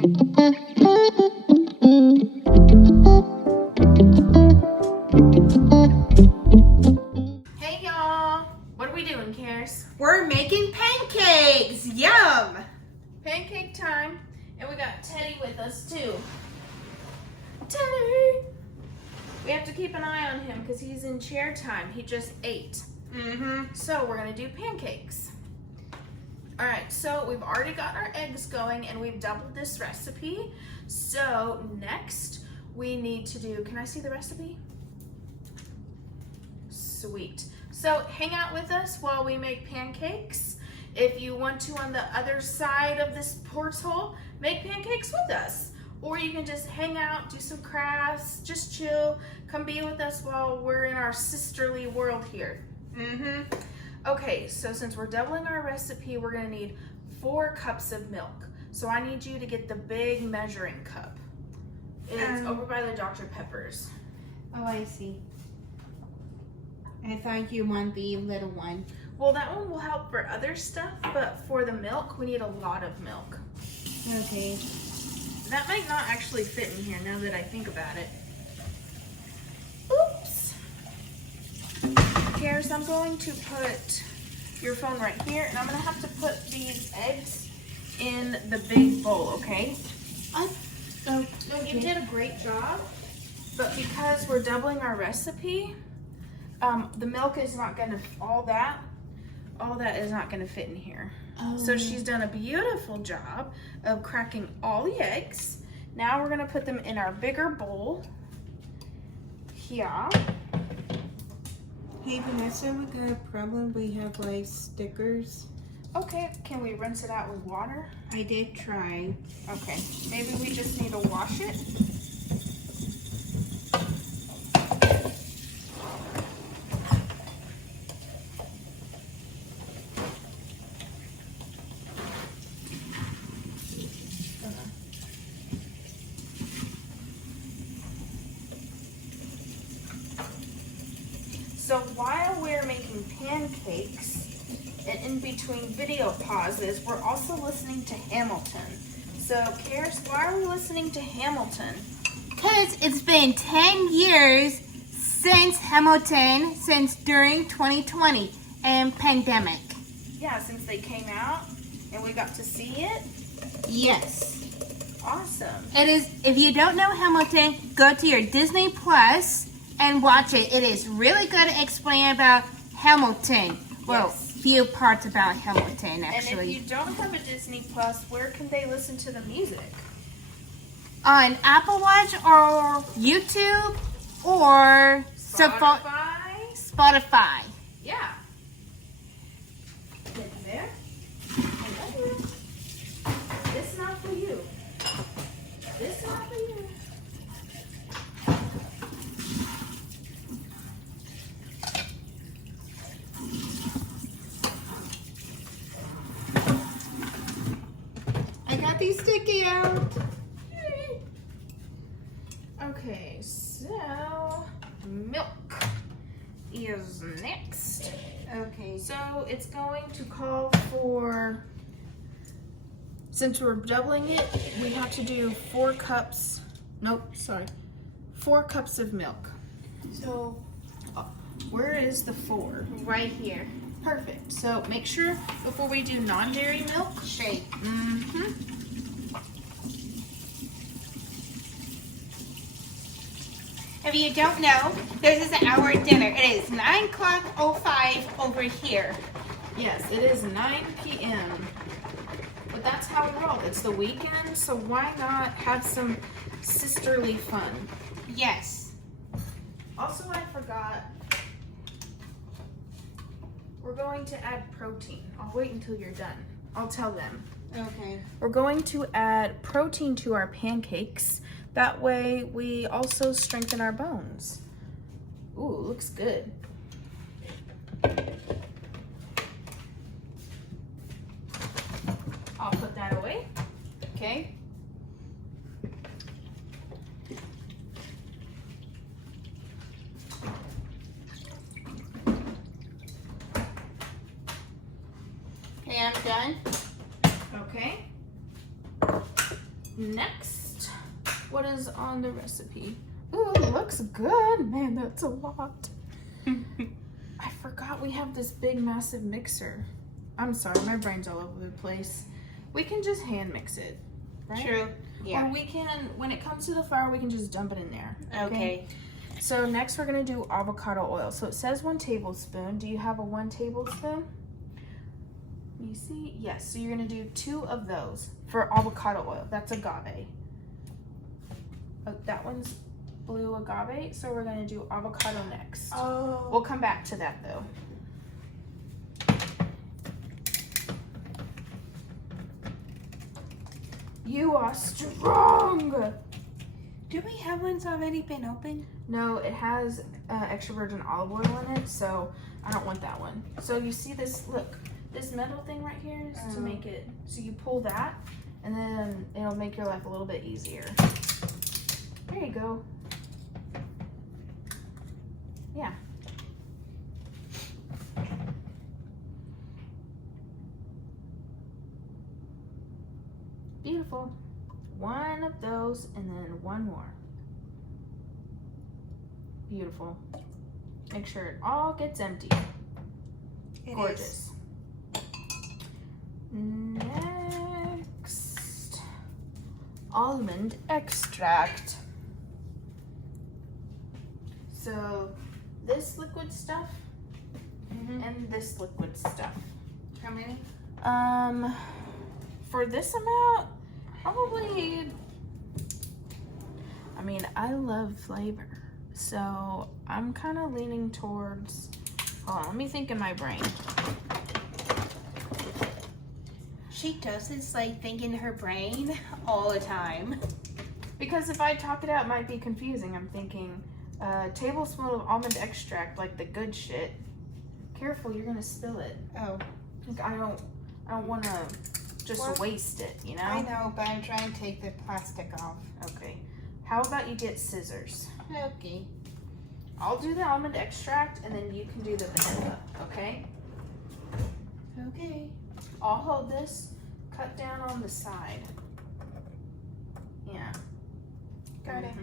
Hey y'all, what are we doing, Karis? We're making pancakes. Yum! Pancake time, and we got Teddy with us too. Teddy! We have to keep an eye on him because he's in chair time. He just ate. So we're gonna do pancakes. All right, so we've already got our eggs going and we've doubled this recipe. So next we need to do, can I see the recipe? Sweet. So hang out with us while we make pancakes. If you want to, on the other side of this portal, make pancakes with us. Or you can just hang out, do some crafts, just chill, come be with us while we're in our sisterly world here. Okay, so since we're doubling our recipe, we're gonna need 4 cups of milk. So I need you to get the big measuring cup. It's over by the Dr. Pepper's. Oh, I see. I thought you want the little one. Well, that one will help for other stuff, but for the milk, we need a lot of milk. Okay. That might not actually fit in here now that I think about it. Oops. Karis, I'm going to put your phone right here, and I'm gonna have to put these eggs in the big bowl, okay? You did a great job, but because we're doubling our recipe, the milk is not gonna, all that is not gonna fit in here. So she's done a beautiful job of cracking all the eggs. Now we're gonna put them in our bigger bowl here. Hey Vanessa, we got a problem. We have like stickers. Okay, can we rinse it out with water? I did try. Okay, maybe we just need to wash it. So while we're making pancakes, and in between video pauses, we're also listening to Hamilton. So, Karis, why are we listening to Hamilton? Because it's been 10 years since Hamilton, since during 2020 and pandemic. Yeah, since they came out and we got to see it. Yes. Awesome. It is, if you don't know Hamilton, go to your Disney Plus and watch it. It is really good to explain about Hamilton. Well, Yes. few parts about Hamilton, actually. And if you don't have a Disney Plus, where can they listen to the music? On Apple Watch or YouTube or Spotify. Yeah. Get there. And right here. This is not for you. This is not for you. I got these sticky out. Okay, so milk is next. Okay. So it's going to call for, since we're doubling it, we have to do 4 cups, 4 cups of milk. So where is the 4? Right here. Perfect. So make sure before we do non-dairy milk, Shake. If you don't know, this is our dinner. It is 9:05 over here. Yes, it is 9 p.m. But that's how we roll. It's the weekend, so why not have some sisterly fun? Yes. Also, I forgot, we're going to add protein. I'll wait until you're done. I'll tell them. Okay. We're going to add protein to our pancakes. That way we also strengthen our bones. Ooh, looks good. I'll put that away. Okay. Okay, I'm done. Okay. Next, what is on the recipe? Ooh, it looks good. Man, that's a lot. I forgot we have this big, massive mixer. I'm sorry, my brain's all over the place. We can just hand mix it, right? True. Yeah. Or we can, when it comes to the flour, we can just dump it in there. Okay. So next we're gonna do avocado oil. So it says 1 tablespoon. Do you have a 1 tablespoon? You see? Yes, so you're gonna do 2 of those for avocado oil. That's agave. Oh, that one's blue agave, so we're gonna do avocado next. Oh. We'll come back to that though. You are strong! Do we have ones already been opened? No, it has extra virgin olive oil in it, so I don't want that one. So you see this, look, this metal thing right here is to make it, so you pull that, and then it'll make your life a little bit easier. There you go. Yeah. Beautiful. 1 of those, and then 1 more. Beautiful. Make sure it all gets empty. It Gorgeous. Next, almond extract. So this liquid stuff and this liquid stuff. How many? For this amount, probably, I mean, I love flavor, so I'm kind of leaning towards, hold on, let me think in my brain. She does this like think in her brain all the time. Because if I talk it out, it might be confusing. I'm thinking a tablespoon of almond extract, like the good shit. Careful, you're gonna spill it. Oh. Like, I don't want to just waste it, you know? I know, but I'm trying to take the plastic off. Okay. How about you get scissors? Okay. I'll do the almond extract, and then you can do the vanilla, okay? Okay. I'll hold this, cut down on the side. Yeah. Got it.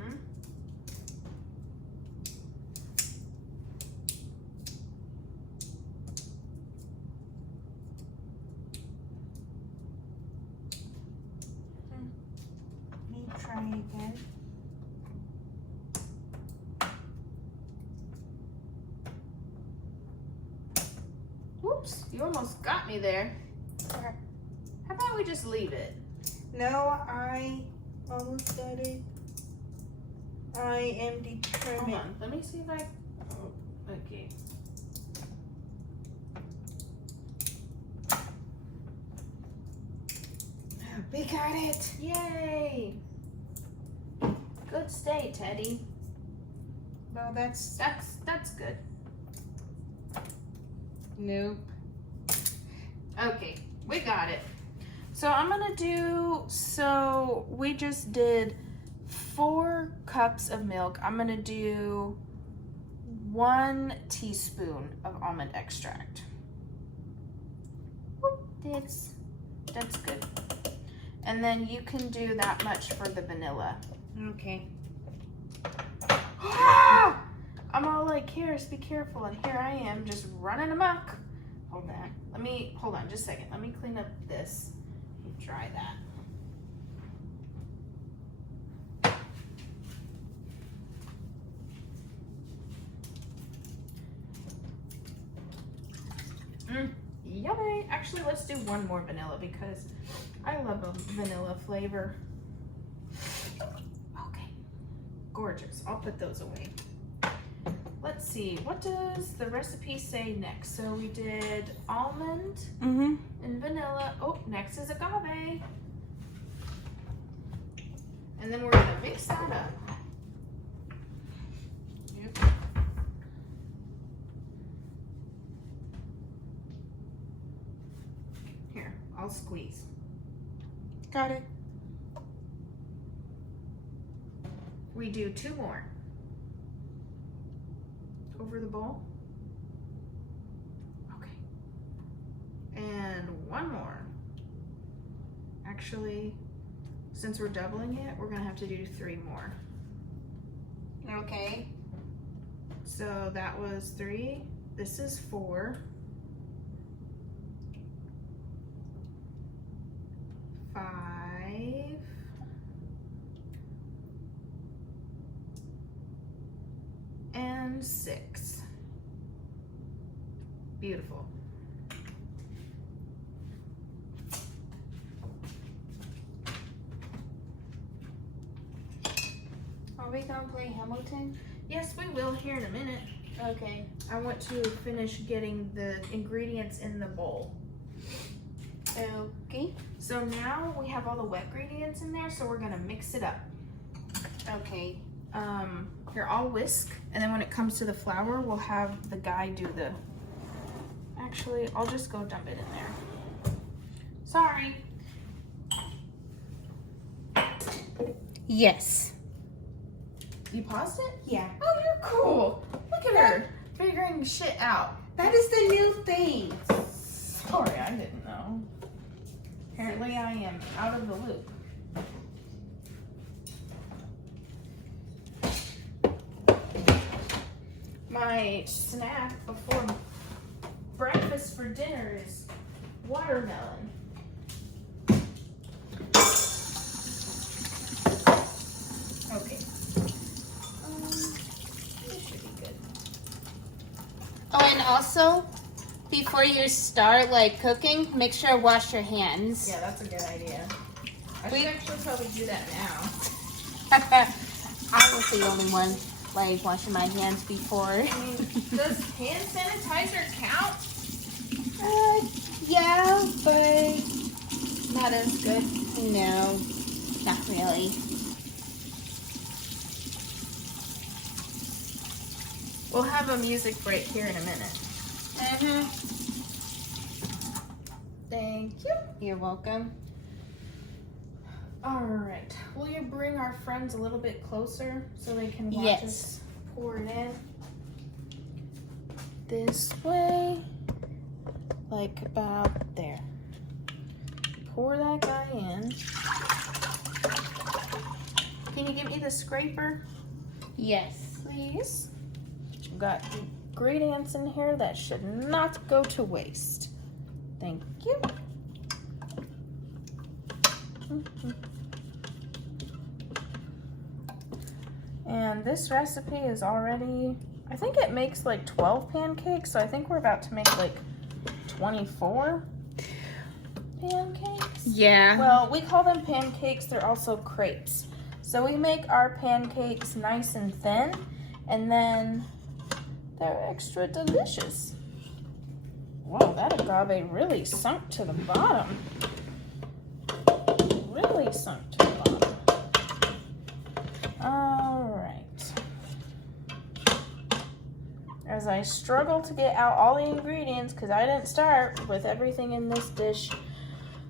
Let me try again. Whoops, you almost got me there. Okay. How about we just leave it? No, I almost got it. I am Hold determined. on, let me see if I, oh, okay. We got it. Yay! Good stay, Teddy. Well, that's That's good. nope. Okay, we got it. So I'm gonna do, so we just did 4 cups of milk. I'm gonna do 1 teaspoon of almond extract. Whoop, that's good. And then you can do that much for the vanilla. Okay. I'm all like, Karis, be careful, and here I am just running amok. Hold on, hold on just a second. Let me clean up this and dry that. Yummy. Actually, let's do 1 more vanilla because I love a vanilla flavor. Okay, gorgeous. I'll put those away. Let's see, what does the recipe say next? So we did almond and vanilla. Oh, next is agave. And then we're gonna mix that up. Yep. Here, I'll squeeze. Got it. We do 2 more. Over the bowl. Okay. And 1 more. Actually, since we're doubling it, we're gonna have to do 3 more. Okay. So that was 3. This is 4. 5. And 6. Beautiful. Are we gonna play Hamilton? Yes, we will here in a minute. Okay. I want to finish getting the ingredients in the bowl. Okay. So now we have all the wet ingredients in there, so we're gonna mix it up. Okay. Here, I'll whisk, and then when it comes to the flour, we'll have the guy do the... Actually, I'll just go dump it in there. Sorry. Yes. You paused it? Yeah. Oh, you're cool. Look at her figuring shit out. That is the new thing. Sorry, I didn't know. Apparently I am out of the loop. My snack before breakfast for dinner is watermelon. Okay. This should be good. Oh, and also, before you start like cooking, make sure to wash your hands. Yeah, that's a good idea. I should actually probably do that now. I was the only one like washing my hands before. I mean, does hand sanitizer count? Yeah, but not as good. No, not really. We'll have a music break here in a minute. Thank you. You're welcome. All right. Will you bring our friends a little bit closer so they can watch Yes. us pour it in? This way. Like about there. Pour that guy in. Can you give me the scraper, Yes. please? We've got ingredients in here that should not go to waste. Thank you. And this recipe is already, I think it makes like 12 pancakes, so I think we're about to make like 24 pancakes. Yeah. Well, we call them pancakes, they're also crepes. So we make our pancakes nice and thin, and then they're extra delicious. Whoa, that agave really sunk to the bottom. Really sunk to the bottom. All right. As I struggle to get out all the ingredients, because I didn't start with everything in this dish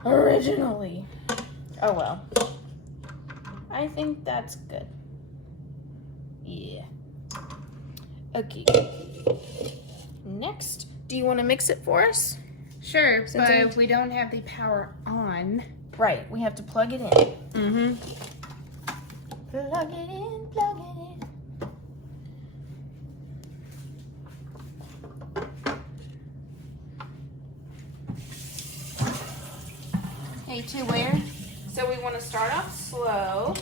originally. Oh well. I think that's good. Yeah. Okay. Next, do you want to mix it for us? Sure, Since but we don't have the power on. Right, we have to plug it in. Mm-hmm. Plug it in, plug it in. Hey, to where? So we want to start off slow.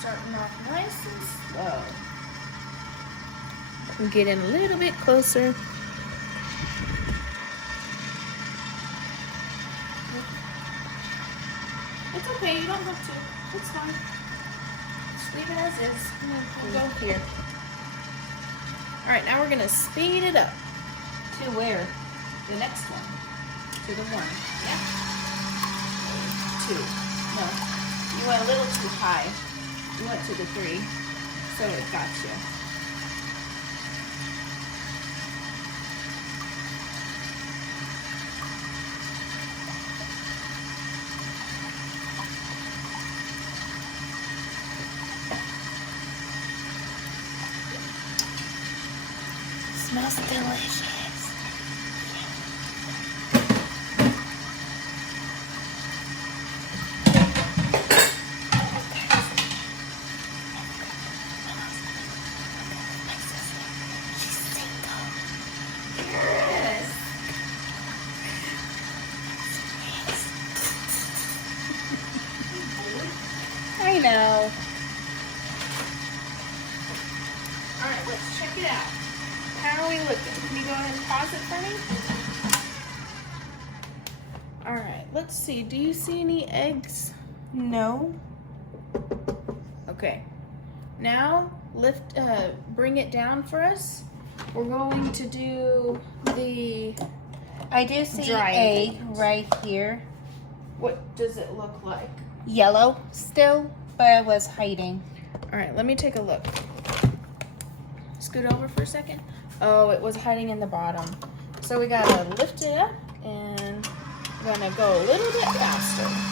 Starting off nice and slow. We'll get in a little bit closer. It's okay, you don't have to. It's fine. Just leave it as is. We'll go here. Alright, now we're going to speed it up. To where? The next one. To the one. Yeah. 2. No. You went a little too high. You went to the 3. So it got you. Smells delicious. and pause it for me? All right, let's see. Do you see any eggs? No. Okay. Now bring it down for us. We're going to do the I do see dry egg ingredients. right here. What does it look like? Yellow still, but it was hiding. All right, let me take a look. Scoot over for a second. Oh, it was hiding in the bottom. So we gotta lift it up and we're gonna go a little bit faster.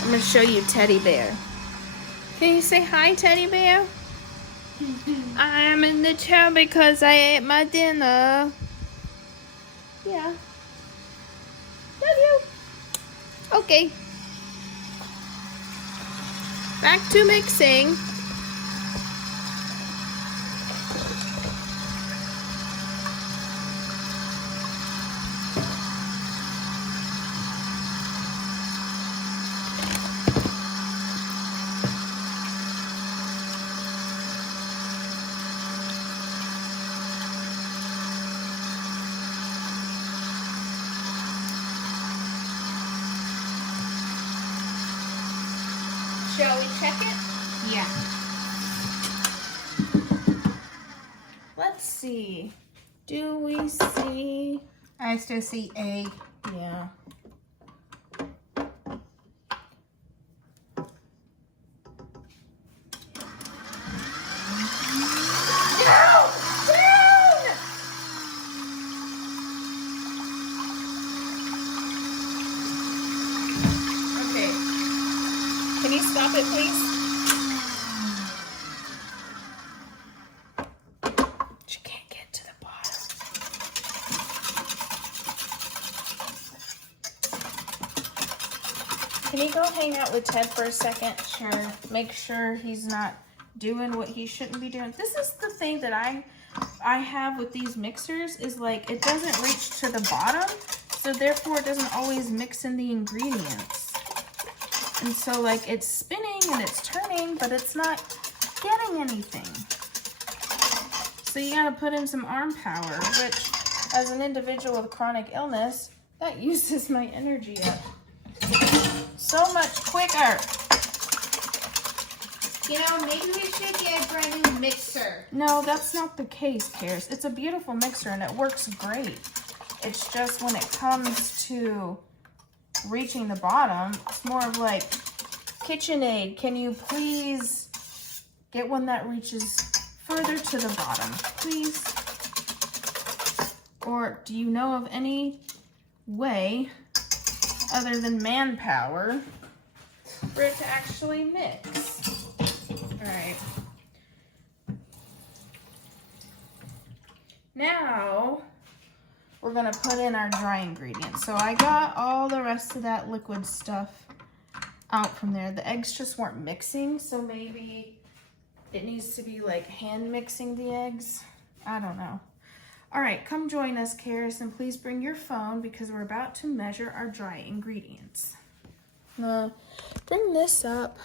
I'm gonna show you Teddy Bear. Can you say hi, Teddy Bear? I'm in the chair because I ate my dinner. Yeah. Love you. Okay. Back to mixing. Shall we check it? Yeah. Let's see. Do we see? I still see egg. Yeah. Okay. Can you stop it, please? She can't get to the bottom. Can you go hang out with Ted for a second? Sure. Make sure he's not doing what he shouldn't be doing. This is the thing that I have with these mixers is like it doesn't reach to the bottom, so therefore it doesn't always mix in the ingredients. And so like it's spinning and it's turning, but it's not getting anything. So you gotta put in some arm power, which as an individual with chronic illness, that uses my energy up so much quicker. You know, maybe we should get a brand new mixer. No, that's not the case, Karis. It's a beautiful mixer and it works great. It's just when it comes to reaching the bottom, it's more of like, KitchenAid, can you please get one that reaches further to the bottom, please? Or do you know of any way other than manpower for it to actually mix? All right. Now we're gonna put in our dry ingredients. So I got all the rest of that liquid stuff out from there. The eggs just weren't mixing, so maybe it needs to be like hand mixing the eggs. I don't know. All right, come join us, Karis, and please bring your phone because we're about to measure our dry ingredients. Bring this up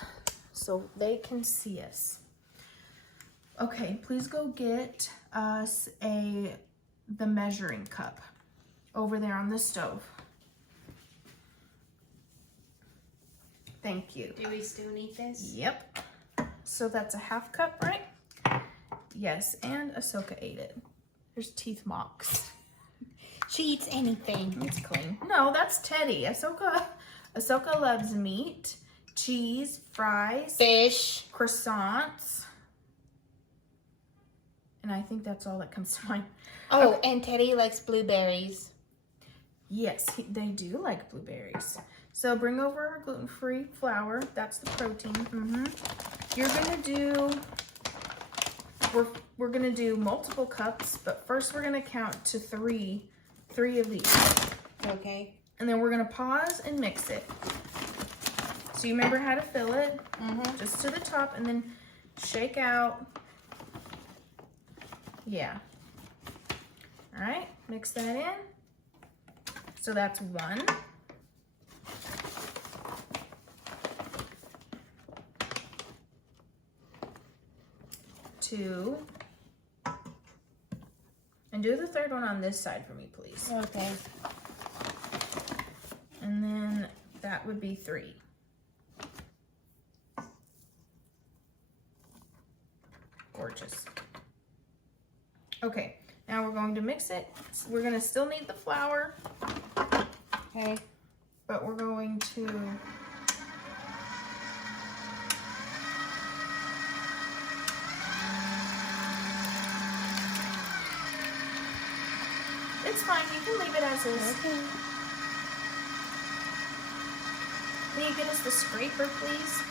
so they can see us. Okay, please go get us the measuring cup over there on the stove. Thank you. Do we still need this? Yep. So that's a half cup, right? Yes, and Ahsoka ate it. There's teeth marks. She eats anything. It's clean. No, that's Teddy. Ahsoka loves meat, cheese, fries, Fish. croissants. And I think that's all that comes to mind. Oh, Okay. and Teddy likes blueberries. Yes, they do like blueberries. So bring over our gluten-free flour. That's the protein. You're gonna do, we're gonna do multiple cups, but first we're gonna count to three of these. Okay. And then we're gonna pause and mix it. So you remember how to fill it, just to the top, and then shake out. Yeah. All right, mix that in. So that's one. to, and do the third one on this side for me, please. Okay. And then that would be 3. Gorgeous. Okay, now we're going to mix it. We're going to still need the flour. Okay. But we're going to it's fine, you can leave it as is. Okay. Can you get us the scraper, please?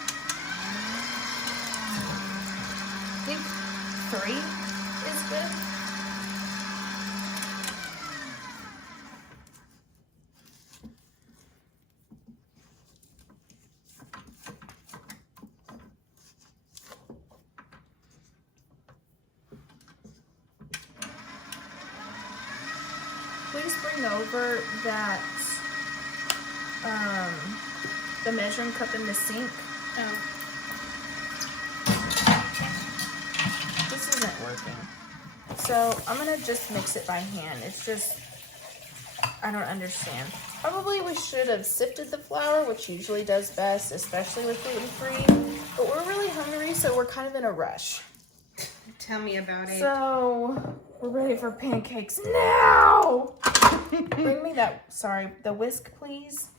I think 3 is good. Please bring over that the measuring cup in the sink. Oh. This isn't working. So I'm gonna just mix it by hand. It's just, I don't understand. Probably we should have sifted the flour, which usually does best, especially with gluten-free. But we're really hungry, so we're kind of in a rush. Tell me about it. So we're ready for pancakes now. Bring me that, the whisk, please.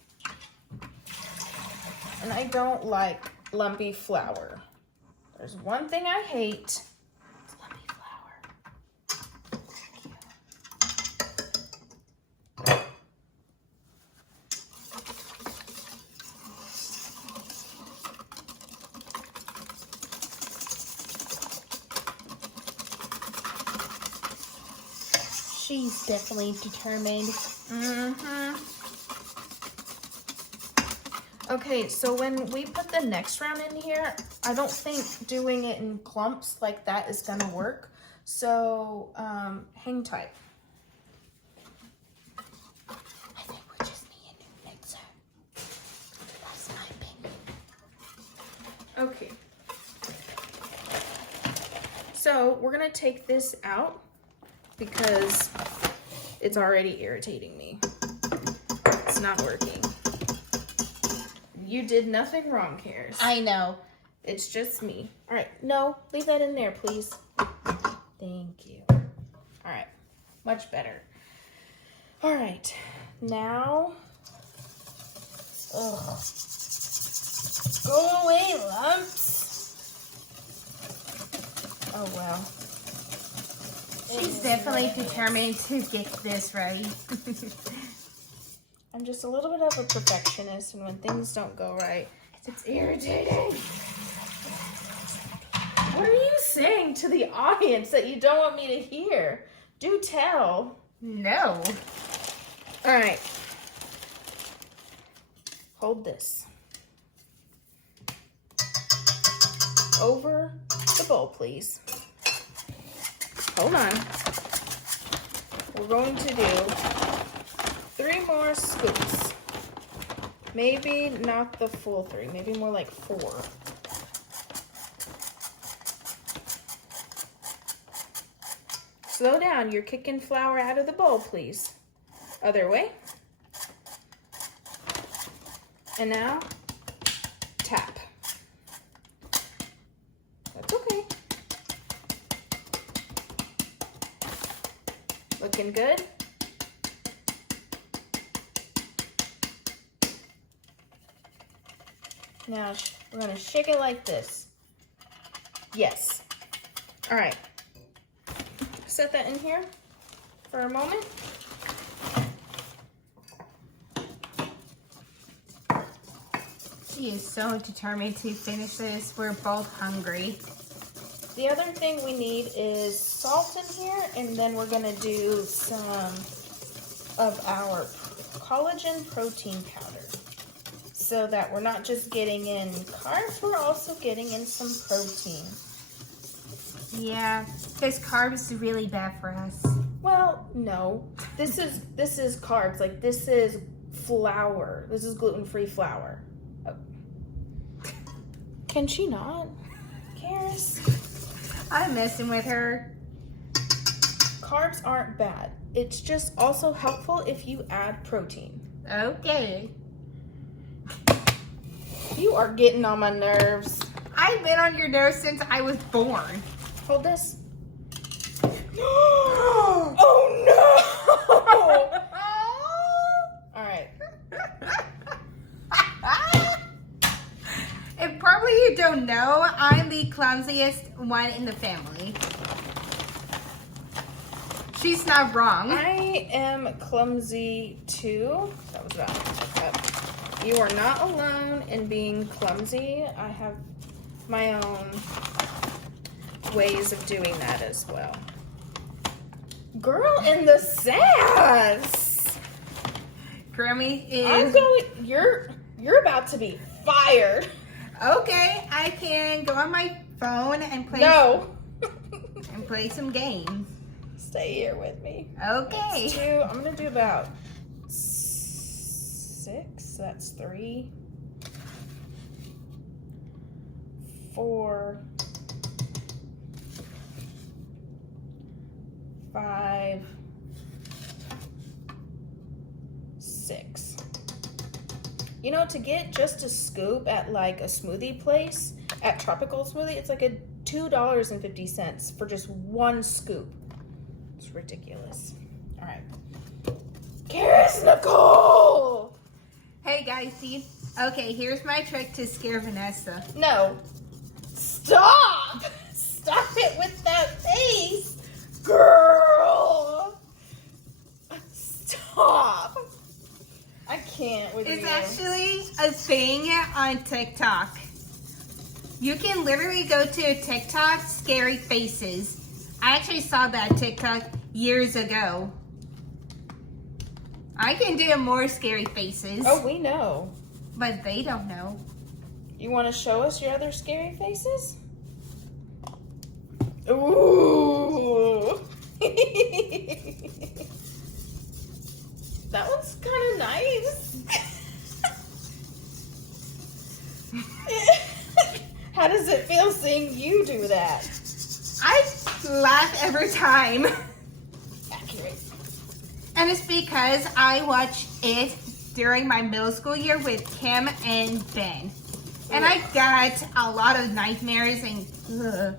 And I don't like lumpy flour. There's one thing I hate. It's lumpy flour. She's definitely determined. Mm-hmm. Okay, so when we put the next round in here, I don't think doing it in clumps like that is gonna work. So, hang tight. I think we just need a new mixer. That's my opinion. Okay. So, we're gonna take this out because it's already irritating me. It's not working. You did nothing wrong, Karis. I know. It's just me. All right, no, leave that in there, please. Thank you. All right, much better. All right, now, go away, lumps. Oh, well. She's definitely determined to get this right. I'm just a little bit of a perfectionist, and when things don't go right, it's irritating. What are you saying to the audience that you don't want me to hear? Do tell. No. All right. Hold this. Over the bowl, please. Hold on. We're going to do 3 more scoops. Maybe not the full 3, maybe more like 4. Slow down, you're kicking flour out of the bowl, please. Other way. And now, tap. That's okay. Looking good? Now, we're gonna shake it like this. Yes. All right. Set that in here for a moment. She is so determined to finish this. We're both hungry. The other thing we need is salt in here, and then we're gonna do some of our collagen protein powder, so that we're not just getting in carbs, we're also getting in some protein. Yeah, because carbs is really bad for us. Well, no, this is carbs. Like, this is flour. This is gluten-free flour. Oh. Can she not, Karis? I'm messing with her. Carbs aren't bad. It's just also helpful if you add protein. Okay. You are getting on my nerves. I've been on your nerves since I was born. Hold this. Oh no! All right. And probably you don't know, I'm the clumsiest one in the family. She's not wrong. I am clumsy too. That was that. You are not alone in being clumsy. I have my own ways of doing that as well. Girl in the sass. Grammy is... I'm going. You're about to be fired. Okay, I can go on my phone and play. No. And play some games. Stay here with me. Okay. That's 2. I'm gonna do about 6. That's 3, 4, 5, 6. You know, to get just a scoop at like a smoothie place, at Tropical Smoothie, it's like a $2.50 for just 1 scoop. It's ridiculous. All right. Karis Nicole! Hey guys, see? Okay, here's my trick to scare Vanessa. No. Stop! Stop it with that face! Girl! Stop! I can't with It's you. actually a thing on TikTok. You can literally go to TikTok, scary faces. I actually saw that TikTok years ago. I can do more scary faces. Oh, we know. But they don't know. You want to show us your other scary faces? Ooh. That one's kind of nice. How does it feel seeing you do that? I laugh every time. Accurate. And it's because I watched it during my middle school year with Kim and Ben. And I got a lot of nightmares and... Ugh.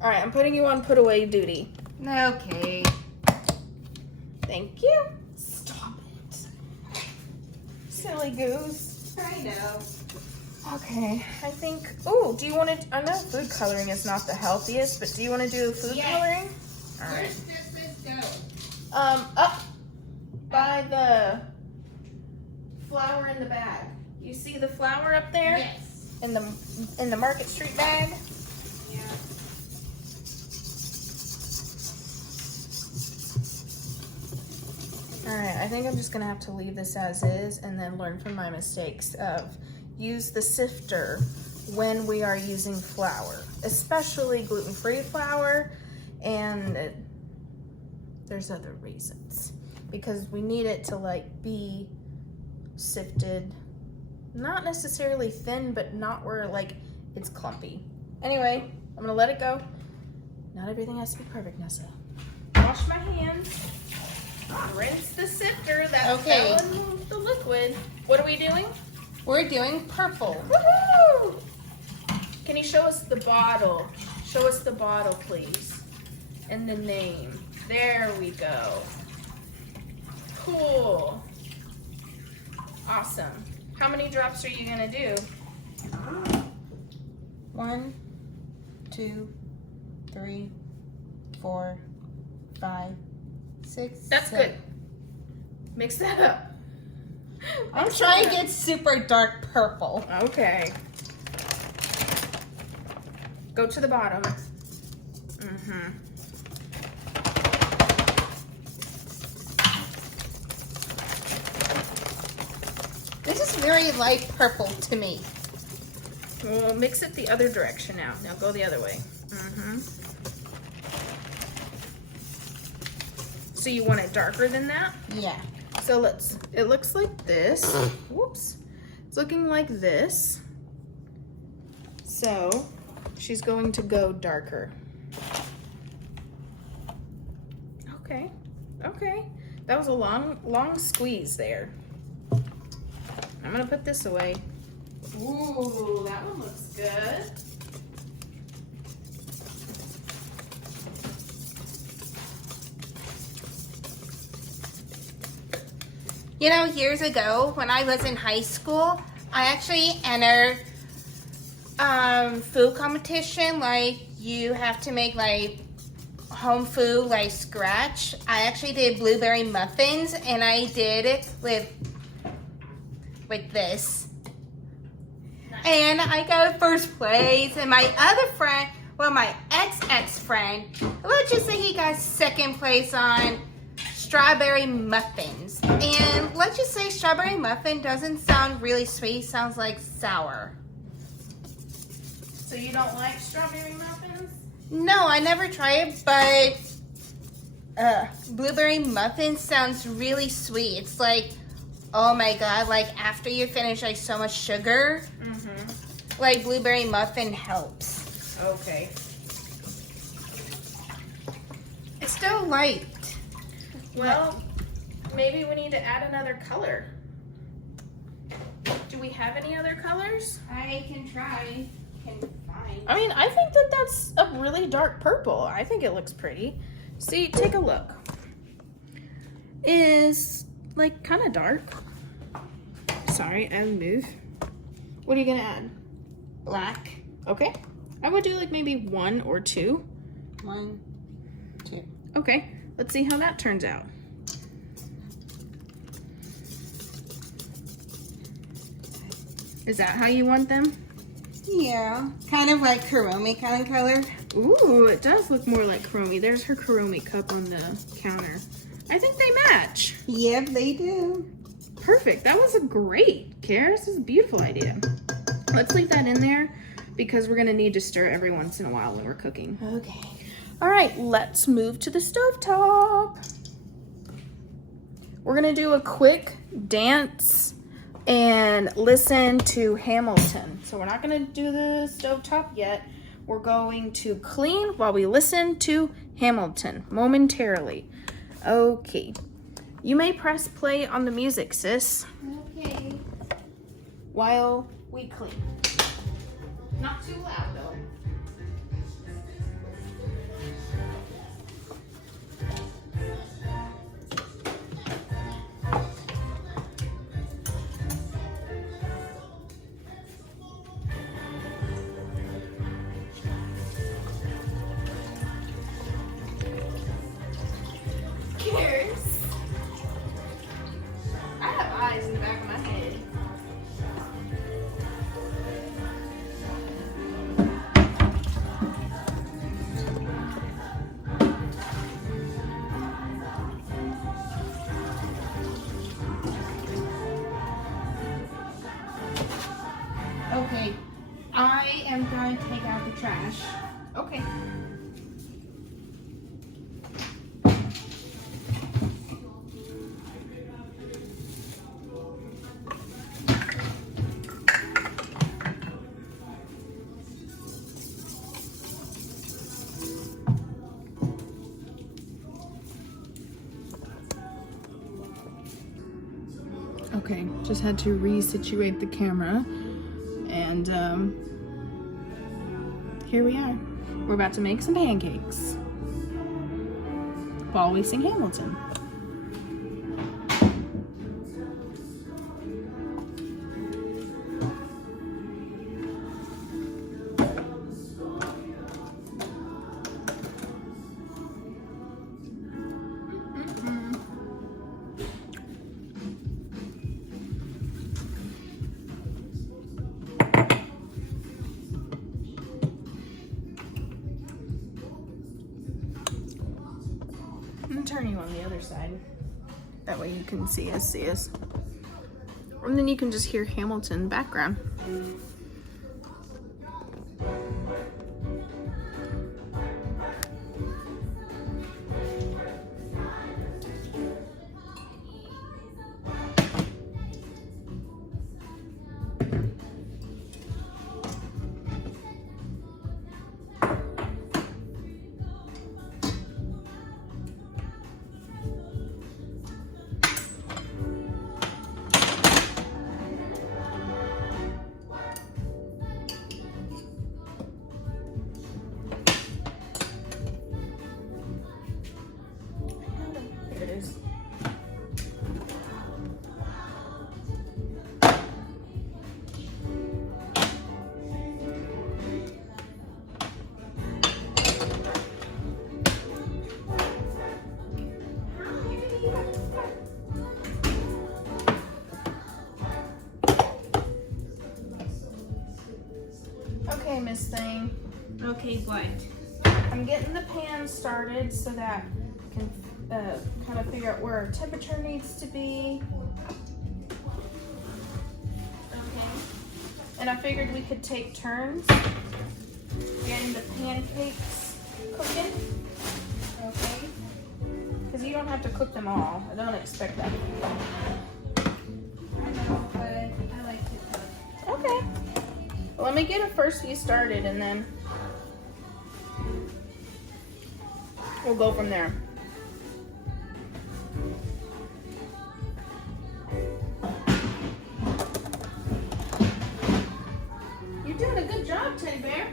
All right, I'm putting you on put away duty. Okay. Thank you. Stop it. Silly goose. I know. Okay, I think, oh, do you want to, I know food coloring is not the healthiest, but do you want to do food coloring? All right. Where's this go? Up by the flour in the bag. You see the flour up there? Yes. In the Market Street bag? Yeah. All right, I think I'm just gonna have to leave this as is and then learn from my mistakes of use the sifter when we are using flour, especially gluten-free flour, and there's other reasons because we need it to like be sifted, not necessarily thin, but not where like it's clumpy. Anyway, I'm gonna let it go. Not everything has to be perfect, Nessa. Wash my hands. Rinse the sifter that Okay. fell in the liquid. What are we doing? We're doing purple. Woohoo! Can you show us the bottle? Show us the bottle, please. And the name. There we go. Cool. Awesome. How many drops are you gonna do? 1, 2, 3, 4, 5, 6. That's 7. good. Mix that up. I'm Mix trying that to get super dark purple. up. Okay. Go to the bottom. Mm-hmm. This is very light purple to me. We'll mix it the other direction now. Now go the other way. Mm-hmm. So you want it darker than that? Yeah. So it looks like this. Whoops. It's looking like this. So She's going to go darker. Okay, okay. That was a long squeeze there. I'm gonna put this away. Ooh, that one looks good. You know, years ago when I was in high school, I actually entered food competition. Like, you have to make like home food, like scratch. I actually did blueberry muffins, and I did it with this. Nice. And I got first place, and my other friend, well, my ex-friend, let's just say he got second place on strawberry muffins. And let's just say strawberry muffin doesn't sound really sweet, sounds like sour. So you don't like strawberry muffins? No, I never tried it, but blueberry muffin sounds really sweet. It's like, oh my god, like after you finish like so much sugar, like blueberry muffin helps. Okay. It's still light. Well, maybe we need to add another color. Do we have any other colors? I can try. I mean, I think that that's a really dark purple. I think it looks pretty. See, take a look. Is like kind of dark. Sorry, I move. What are you gonna add? Black. Okay. I would do like maybe 1 or 2. 1, 2. Okay, let's see how that turns out. Is that how you want them? Yeah, kind of like Kuromi kind of color. Ooh, it does look more like Kuromi. There's her Kuromi cup on the counter. I think they match. Yep, they do. Perfect. That was a great, Karis. This is a beautiful idea. Let's leave that in there because we're going to need to stir every once in a while when we're cooking. Okay. All right, let's move to the stovetop. We're going to do a quick dance and listen to Hamilton. So we're not going to do the stovetop yet. We're going to clean while we listen to Hamilton momentarily. Okay. You may press play on the music, sis. Okay. While we clean. Not too loud, though. I have eyes in the back of my head. Okay. I am going to take out the trash. Okay. Okay, just had to resituate the camera, and here we are. We're about to make some pancakes while we sing Hamilton. Turn you on the other side. That way you can see us. And then you can just hear Hamilton background. is. Okay, Miss Thing. Okay, what? I'm getting the pan started so that I can kind of figure out where our temperature needs to be. Okay. And I figured we could take turns getting the pancakes cooking. Okay. Because you don't have to cook them all. I don't expect that. I know, but I like to cook. Okay. Well, let me get a first few started and then we'll go from there. You're doing a good job, Teddy Bear.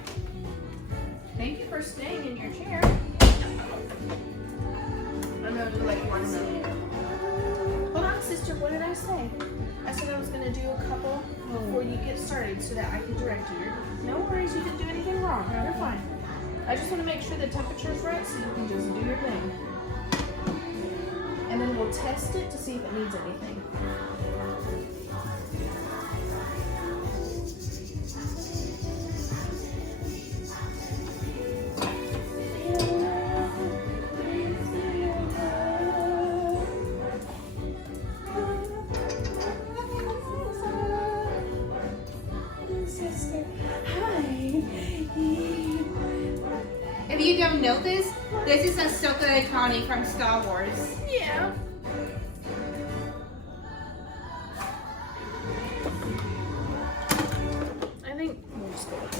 Thank you for staying in your chair. I know you like watermelon. Hold on, sister. What did I say? I said I was going to do a couple before you get started so that I can direct you. No worries, you didn't do anything wrong. You're fine. I just want to make sure the temperature's right so you can just do your thing. And then we'll test it to see if it needs anything. If you don't know this is Ahsoka Tawny from Star Wars. Yeah. I think we'll just go with this.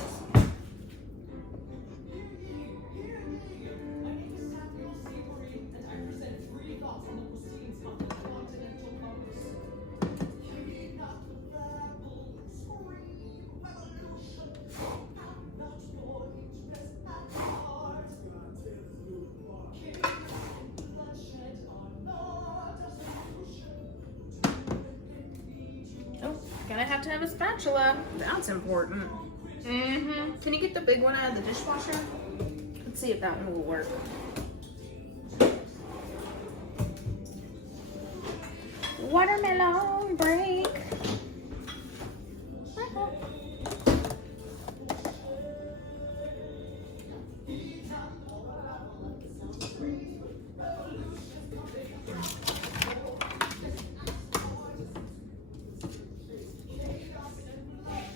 Gonna have to have a spatula. That's important. Mm-hmm. Can you get the big one out of the dishwasher? Let's see if that one will work. Watermelon break.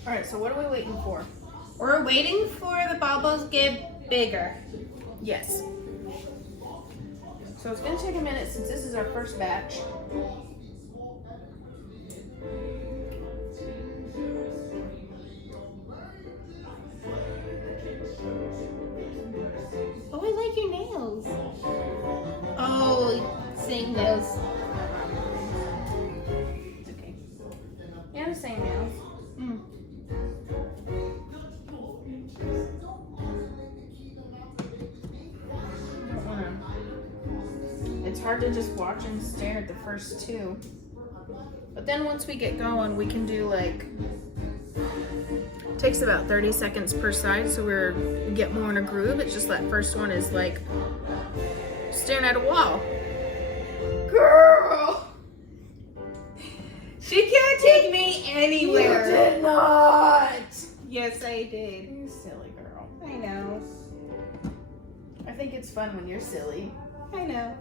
All right, so what are we waiting for? We're waiting for the bubbles to get bigger. Yes. So it's gonna take a minute since this is our first batch. Oh, I like your nails. Oh, same nails. It's okay. Yeah, the same nails. Mm. It's hard to just watch and stare at the first two. But then once we get going, we can do like, takes about 30 seconds per side, so we get more in a groove. It's just that first one is like staring at a wall. Girl! She can't take me anywhere. You did not! Yes, I did. You silly girl. I know. I think it's fun when you're silly. I know.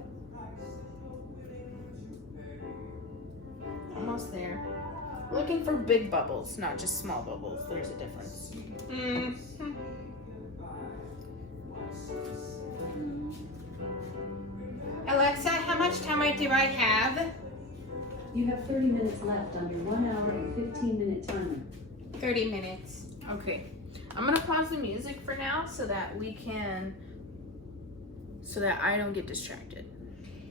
Almost there. Looking for big bubbles, not just small bubbles. There's a difference. Mm-hmm. Alexa, how much time do I have? You have 30 minutes left on your 1 hour and 15-minute timer. 30 minutes. Okay. I'm gonna pause the music for now so that I don't get distracted.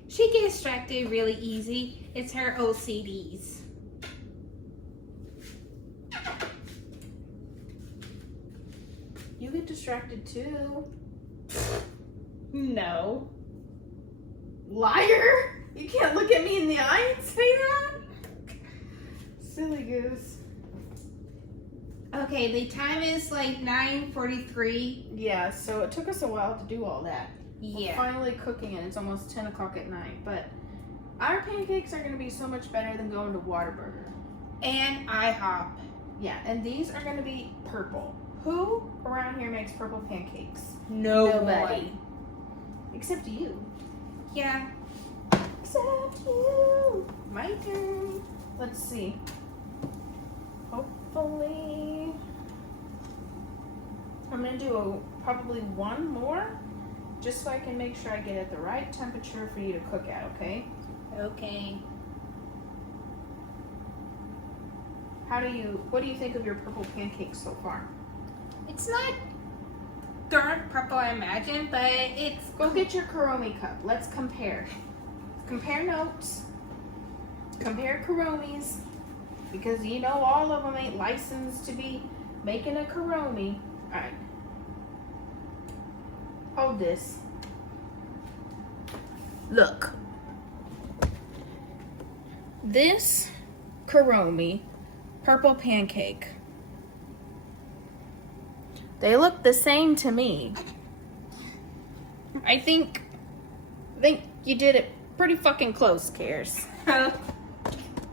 She gets distracted really easy. It's her OCDs. You get distracted too. No. Liar! You can't look at me in the eye and say that. Silly goose. Okay, the time is like 9:43. Yeah, so it took us a while to do all that. Yeah. We're finally cooking it. It's almost 10 o'clock at night. But our pancakes are going to be so much better than going to Whataburger. And IHOP. Yeah, and these are going to be purple. Who around here makes purple pancakes? Nobody. Except you. Yeah. Except you. My turn. Let's see. Hopefully. I'm going to do probably one more. Just so I can make sure I get it the right temperature for you to cook at, okay? Okay. What do you think of your purple pancakes so far? It's not dark purple, I imagine, but it's... Go get your Kuromi cup. Let's compare. Compare notes. Compare Kuromis. Because you know all of them ain't licensed to be making a Kuromi. Alright. Hold this. Look. This Kuromi purple pancake. They look the same to me. I think you did it pretty fucking close, Karis.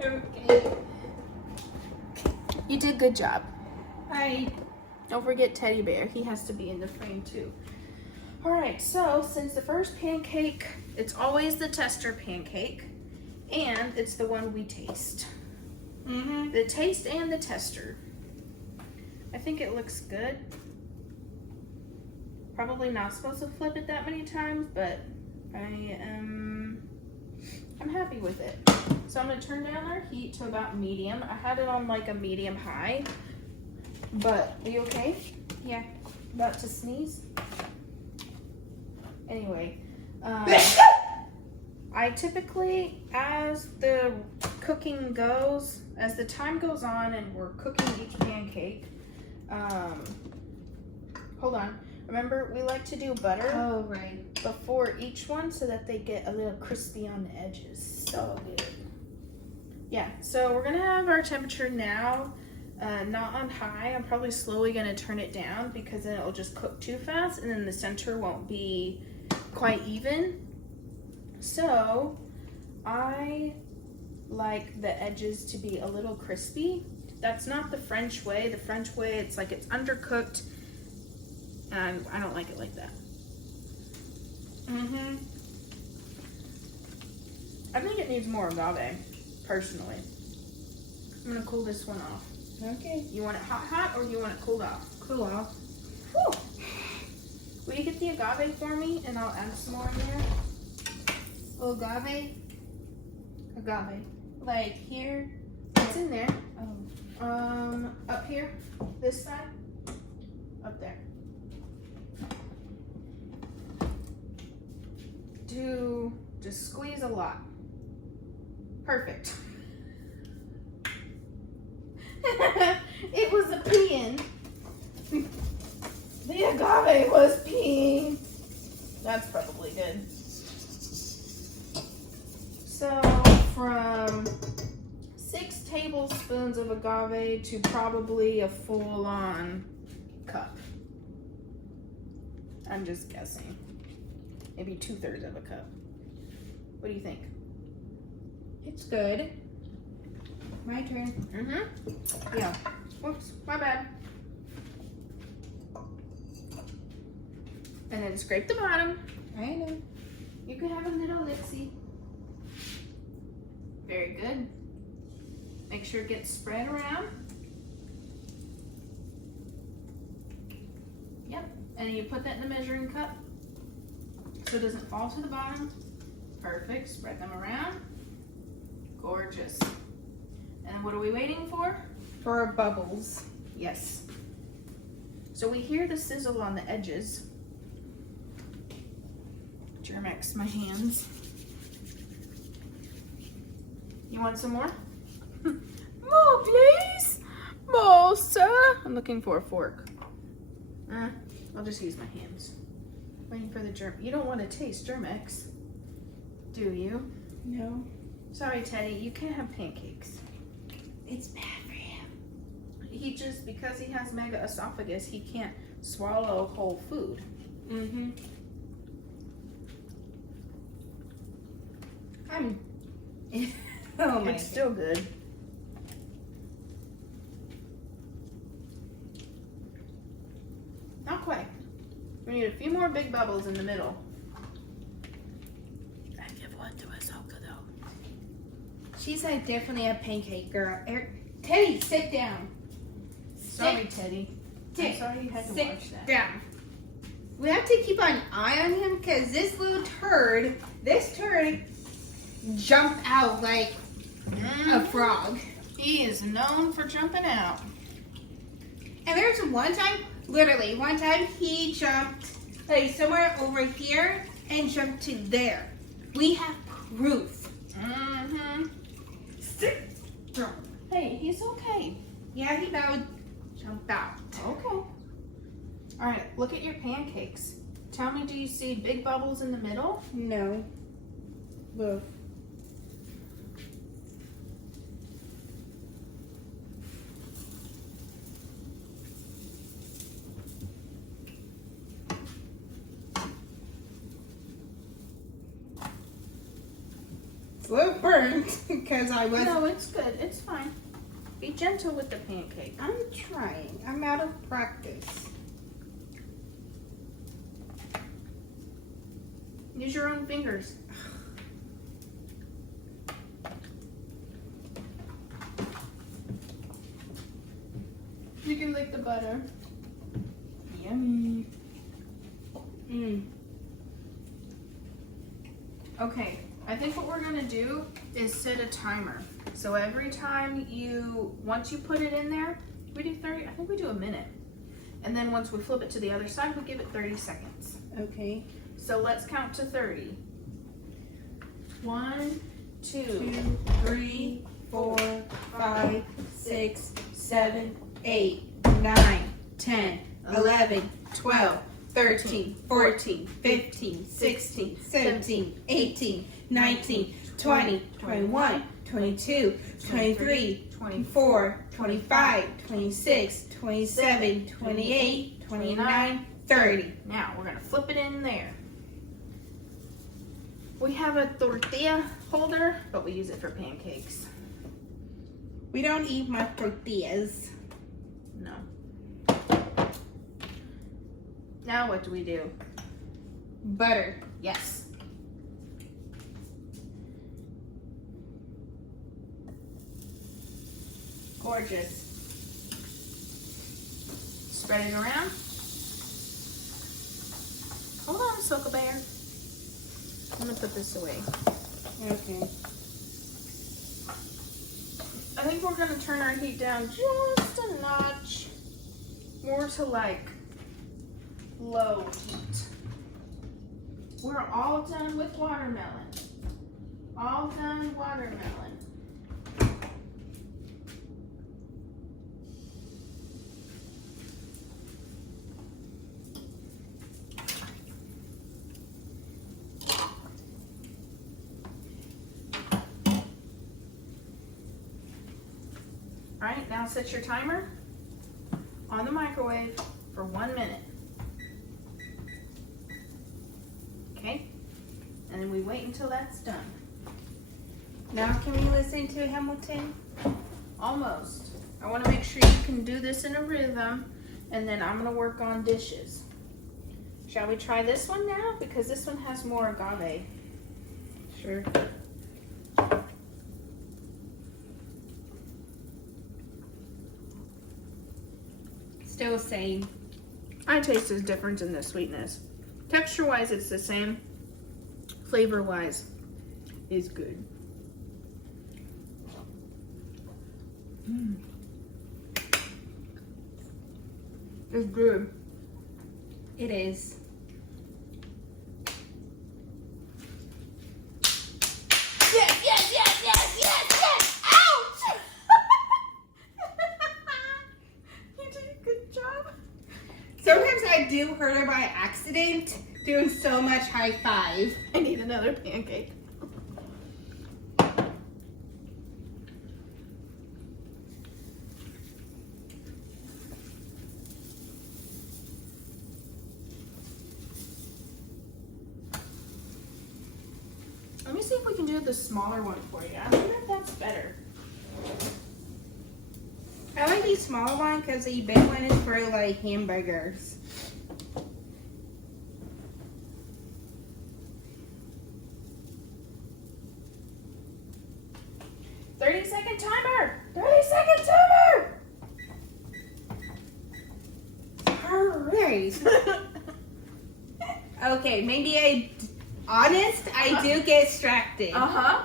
Okay. You did a good job. I... Don't forget Teddy Bear. He has to be in the frame too. Alright, so since the first pancake, it's always the tester pancake, and it's the one we taste. Mm-hmm. The taste and the tester. I think it looks good. Probably not supposed to flip it that many times, but I'm happy with it. So I'm gonna turn down our heat to about medium. I had it on like a medium high, but are you okay? Yeah. About to sneeze? Anyway, I typically, as the cooking goes, as the time goes on and we're cooking each pancake, hold on. Remember, we like to do butter before each one so that they get a little crispy on the edges. So good. Yeah, so we're gonna have our temperature now, not on high. I'm probably slowly gonna turn it down because then it'll just cook too fast and then the center won't be quite even. So I like the edges to be a little crispy. That's not the French way. The French way, it's like it's undercooked. And I don't like it like that. Mm-hmm. I think it needs more agave, personally. I'm gonna cool this one off. Okay. You want it hot or you want it cooled off? Cool off. Whew. Will you get the agave for me and I'll add some more in there? Agave? Agave. Like here? It's in there. Oh. Up here, this side, up there. Just squeeze a lot. Perfect. It was a peeing. The agave was peeing. That's probably good. So from 6 tablespoons of agave to probably a full-on cup. I'm just guessing. Maybe 2/3 of a cup. What do you think? It's good. My turn. Mm-hmm. Yeah. Whoops, my bad. And then scrape the bottom. I know. You can have a little lipsy. Very good. Make sure it gets spread around. Yep. And then you put that in the measuring cup so it doesn't fall to the bottom. Perfect. Spread them around. Gorgeous. And what are we waiting for? For bubbles. Yes. So we hear the sizzle on the edges. Germex my hands. You want some more? More, please. More, sir. I'm looking for a fork. I'll just use my hands. Waiting for the germ. You don't want to taste Germex, do you? No. Sorry, Teddy, you can't have pancakes. It's bad for him. He just, because he has mega esophagus, he can't swallow whole food. Mm-hmm. Oh my It's still good. Not quite. We need a few more big bubbles in the middle. I give one to Ahsoka though. She's like definitely a pancake girl. Teddy, sit down. Sorry, Teddy. I'm sorry you had to sit watch that. down. We have to keep an eye on him because this turd jumped out like a frog. He is known for jumping out. And there's one time he jumped like somewhere over here and jumped to there. We have proof. Mm-hmm. Sit down. Hey, he's okay. Yeah, he about jumped out. Okay. All right, look at your pancakes. Tell me, do you see big bubbles in the middle? No. Look. It's a little burnt because I was. No, it's good. It's fine. Be gentle with the pancake. I'm trying. I'm out of practice. Use your own fingers. You can lick the butter. Yummy. Okay, I think what we're gonna do is set a timer. So every time once you put it in there, we do 30, I think we do a minute. And then once we flip it to the other side, we give it 30 seconds. Okay. So let's count to 30. 1, 2, 3, 4, 5, 6, 7, 8, 9, 10, 11, 12, 13, 14, 15, 16, 17, 18, 19, 20, 21, 22, 23, 24, 25, 26, 27, 28, 29, 30. Now we're gonna flip it in there. We have a tortilla holder, but we use it for pancakes. We don't eat much tortillas. No. Now what do we do? Butter. Yes. Gorgeous. Spread it around. Hold on, Ahsoka Bear. I'm gonna put this away. Okay. I think we're gonna turn our heat down just a notch more to like low heat. We're all done with watermelon. All done watermelon. All right, now set your timer on the microwave for 1 minute. Okay, and then we wait until that's done. Now can we listen to Hamilton? Almost. I want to make sure you can do this in a rhythm, and then I'm going to work on dishes. Shall we try this one now? Because this one has more agave. Sure. Still same. I taste a difference in the sweetness. Texture-wise, it's the same. Flavor-wise, is good. It's good. It is. Yes, yes, yes, yes, yes, yes! Ouch! You did a good job. Sometimes I do hurt her by accident doing so much high five. I need another pancake. Let me see if we can do the smaller one for you. I wonder if that's better. I like the small one because the big one is for like hamburgers. "30-second timer! 30-second timer!" Alright. Okay, maybe I do get distracted. Uh-huh.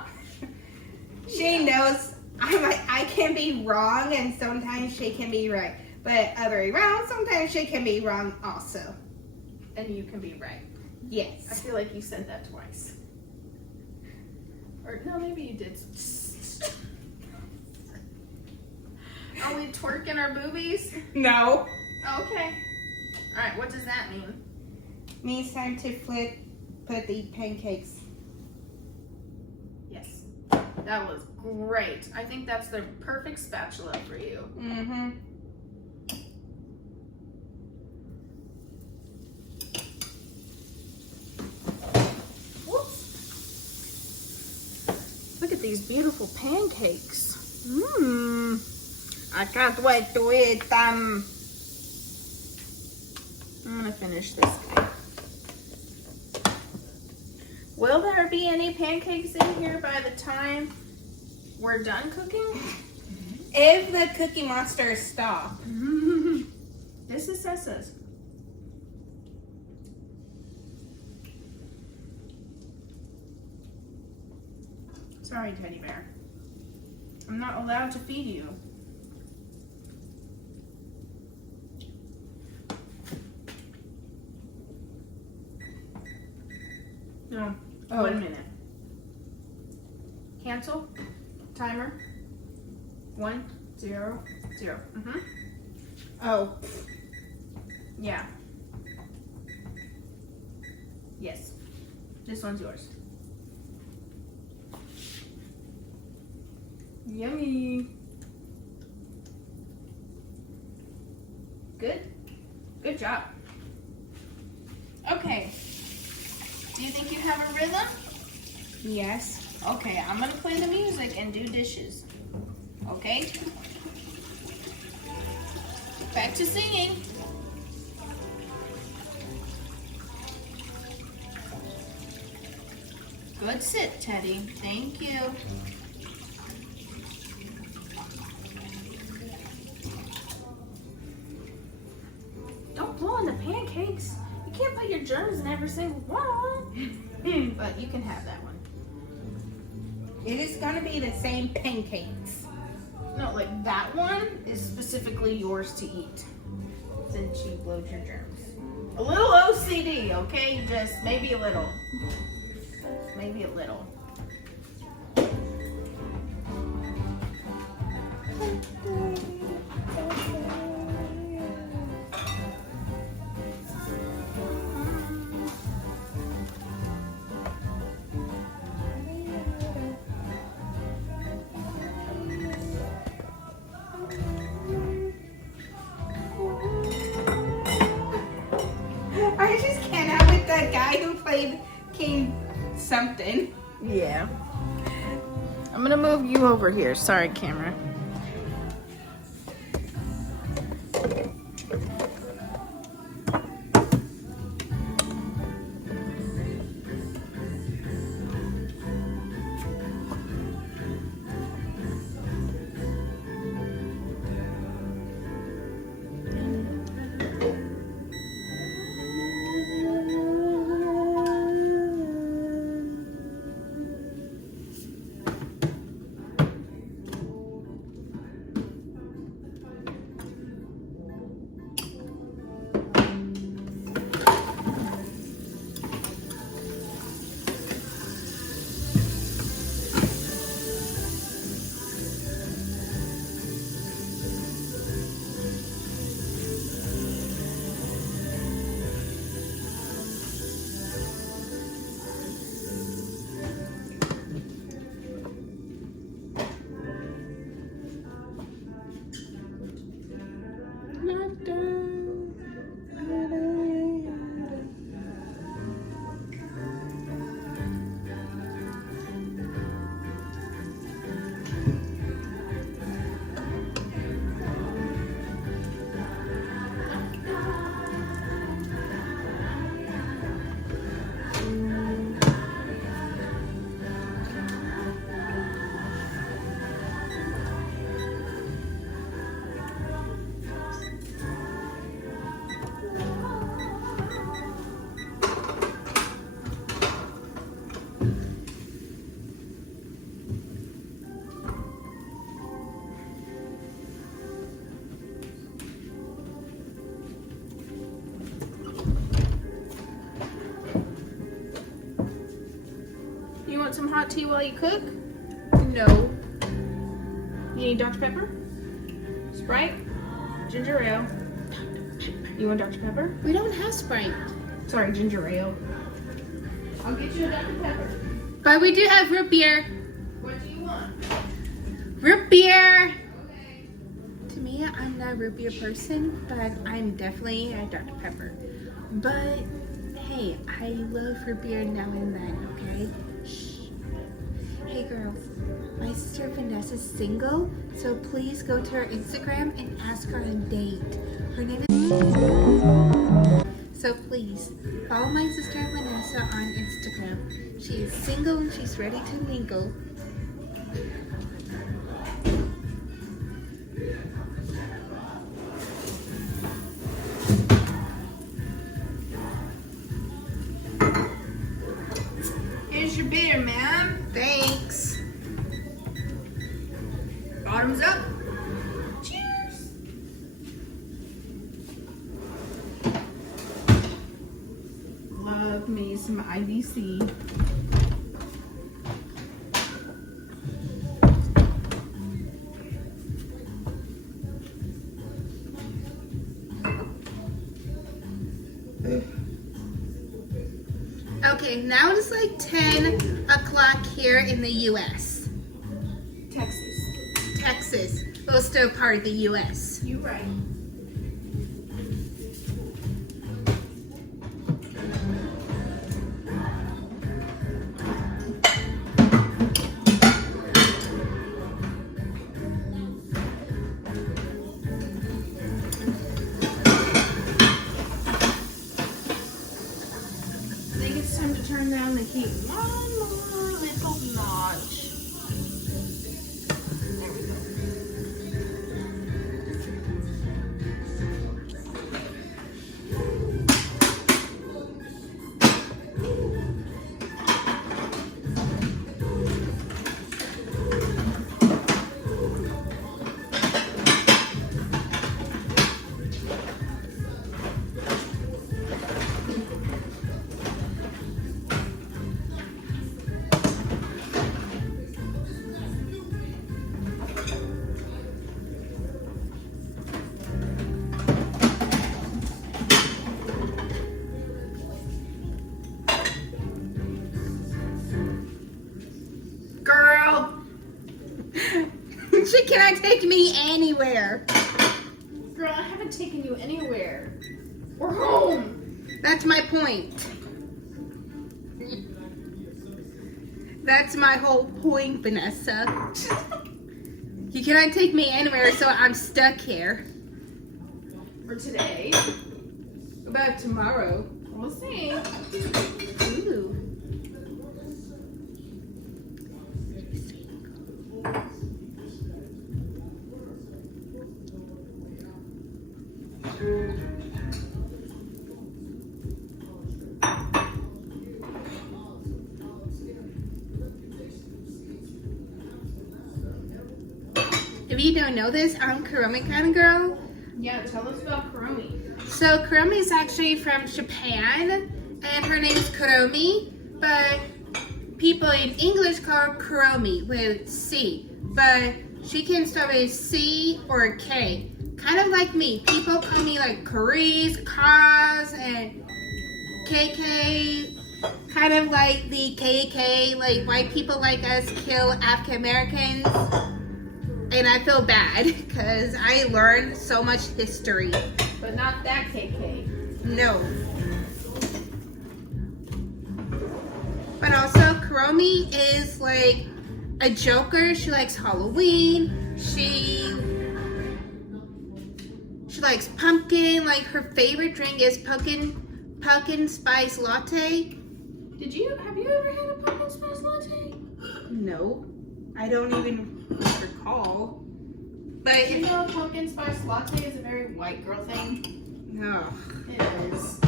She knows I can be wrong and sometimes she can be right. But other way around, sometimes she can be wrong also. And you can be right. I Yes. feel like you said that twice. Or no, maybe you did. Are we twerking our boobies? No. Okay. Alright, what does that mean? Means time to put the pancakes. Yes. That was great. I think that's the perfect spatula for you. Mm-hmm. Whoops. Look at these beautiful pancakes. Mmm. I can't wait to eat them. I'm gonna finish this guy. Will there be any pancakes in here by the time we're done cooking? If the Cookie Monster stop. This is Nessa's. Sorry, teddy bear. I'm not allowed to feed you. No. Oh. 1 minute. Cancel. Timer. 1, 0, 0. Oh. Yeah. Yes. This one's yours. Yummy. Good? Good job. Okay. Do you think you have a rhythm? Yes. Okay, I'm gonna play the music and do dishes. Okay? Back to singing. Good sit, Teddy. Thank you. Don't blow on the pancakes. You can't put your germs in every single one. But you can have that one. It is gonna be the same pancakes. No, like that one is specifically yours to eat. Since you blowed your germs. A little OCD, okay? Just maybe a little. Maybe a little. I just can't out with that guy who played King something. Yeah. I'm gonna move you over here. Sorry, camera. You want some hot tea while you cook? No. You need Dr. Pepper? Sprite? Ginger ale? You want Dr. Pepper? We don't have Sprite. Sorry, ginger ale. I'll get you a Dr. Pepper. But we do have root beer. What do you want? Root beer! Okay. To me, I'm not a root beer person, but I'm definitely a Dr. Pepper. But, hey, I love root beer now and then, okay? Shh. Hey girls, my sister Vanessa's single, so please go to her Instagram and ask her on a date. Her name is... So please, follow my sister Vanessa on Instagram. She is single and she's ready to mingle. Here's your beer, ma'am. Thanks. Bottoms up. Cheers. Love me some IBC. Okay, now it's like 10 o'clock here in the U.S. Texas. Texas, well, still part of the U.S. You right. I think it's time to turn down the heat one more little notch. There we go. Girl, She cannot take me anywhere. girl, I haven't taken you anywhere. We're home. That's my point. That's my whole point, Vanessa. You cannot take me anywhere, so I'm stuck here. For today. What about tomorrow? We'll see. Ooh. If you don't know this, I'm Kuromi kind of girl. Yeah, tell us about Kuromi. So Kuromi is actually from Japan, and her name is Kuromi, but people in English call her Kuromi with C, but she can start with C or K. Kind of like me. People call me like Karis, Kaz, and KK. Kind of like the KK, like white people like us kill African Americans. And I feel bad because I learned so much history. But not that KK. No. But also, Kuromi is like a joker. She likes Halloween. She likes pumpkin. Like her favorite drink is pumpkin spice latte. Have you ever had a pumpkin spice latte? No, I don't even recall. But You know, a pumpkin spice latte is a very white girl thing. no. It is.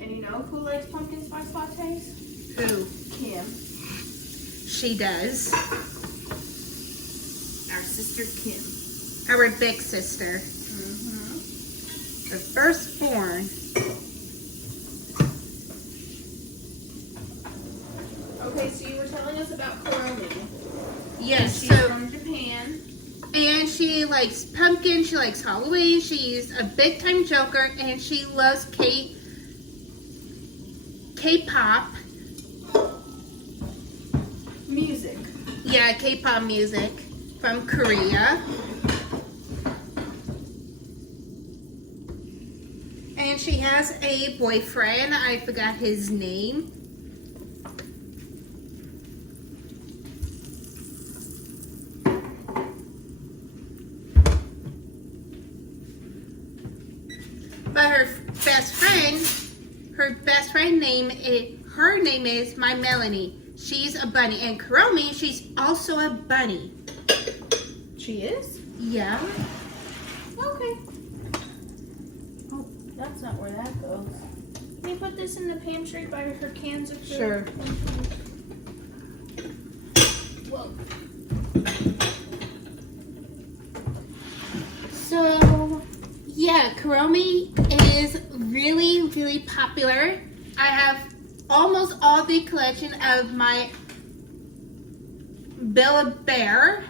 And you know know who likes pumpkin spice lattes? Who? Kim, She does. our sister Kim. Our big sister. The firstborn. Okay, so you were telling us about Kuromi. Yes, She's so from Japan. and she likes pumpkin, she likes Halloween, she's a big time joker, and she loves K-pop. Music. Yeah, K-pop music from Korea. And she has a boyfriend. I forgot his name. But her best friend her name is My Melanie. She's a bunny. And Kuromi, she's also a bunny. She is? Yeah. Okay. Oh, that's not where that goes. Can you put this in the pantry by her cans of food? Sure. Whoa. So, yeah, Kuromi is really, really popular. I have almost all the collection of my Build-A-Bear.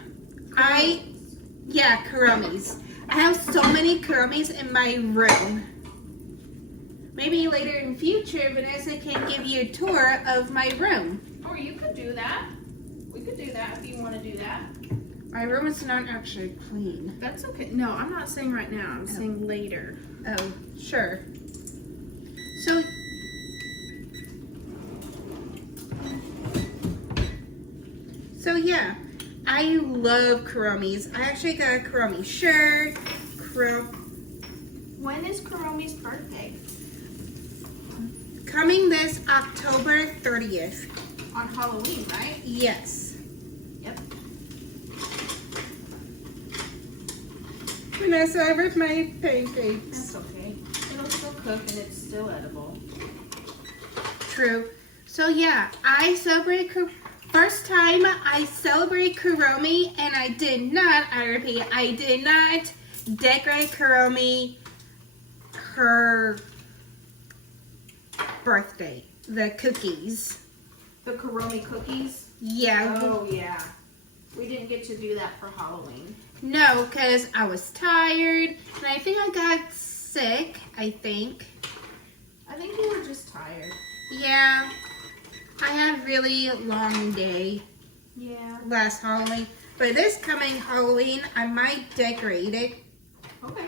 Kuromis. I have so many Kuromis in my room. Maybe later in future, Vanessa can give you a tour of my room. Or you could do that. We could do that if you want to do that. My room is not actually clean. That's okay. No, I'm not saying right now. I'm saying later. Oh, sure. So, yeah, I love Kuromis. I actually got a Kuromi shirt. When is Kuromi's birthday? Coming this October 30th. On Halloween, right? Yes. Yep. Vanessa, I ripped my pancakes. That's okay. It'll still cook and it's still edible. True. So yeah, first time I celebrate Kuromi, and I did not decorate Kuromi her birthday. The cookies. The Kuromi cookies? Yeah. Oh, yeah. We didn't get to do that for Halloween. No, because I was tired, and I think I got sick, I think. I think you were just tired. Yeah. I had a really long day Yeah. last Halloween. But this coming Halloween, I might decorate it. Okay.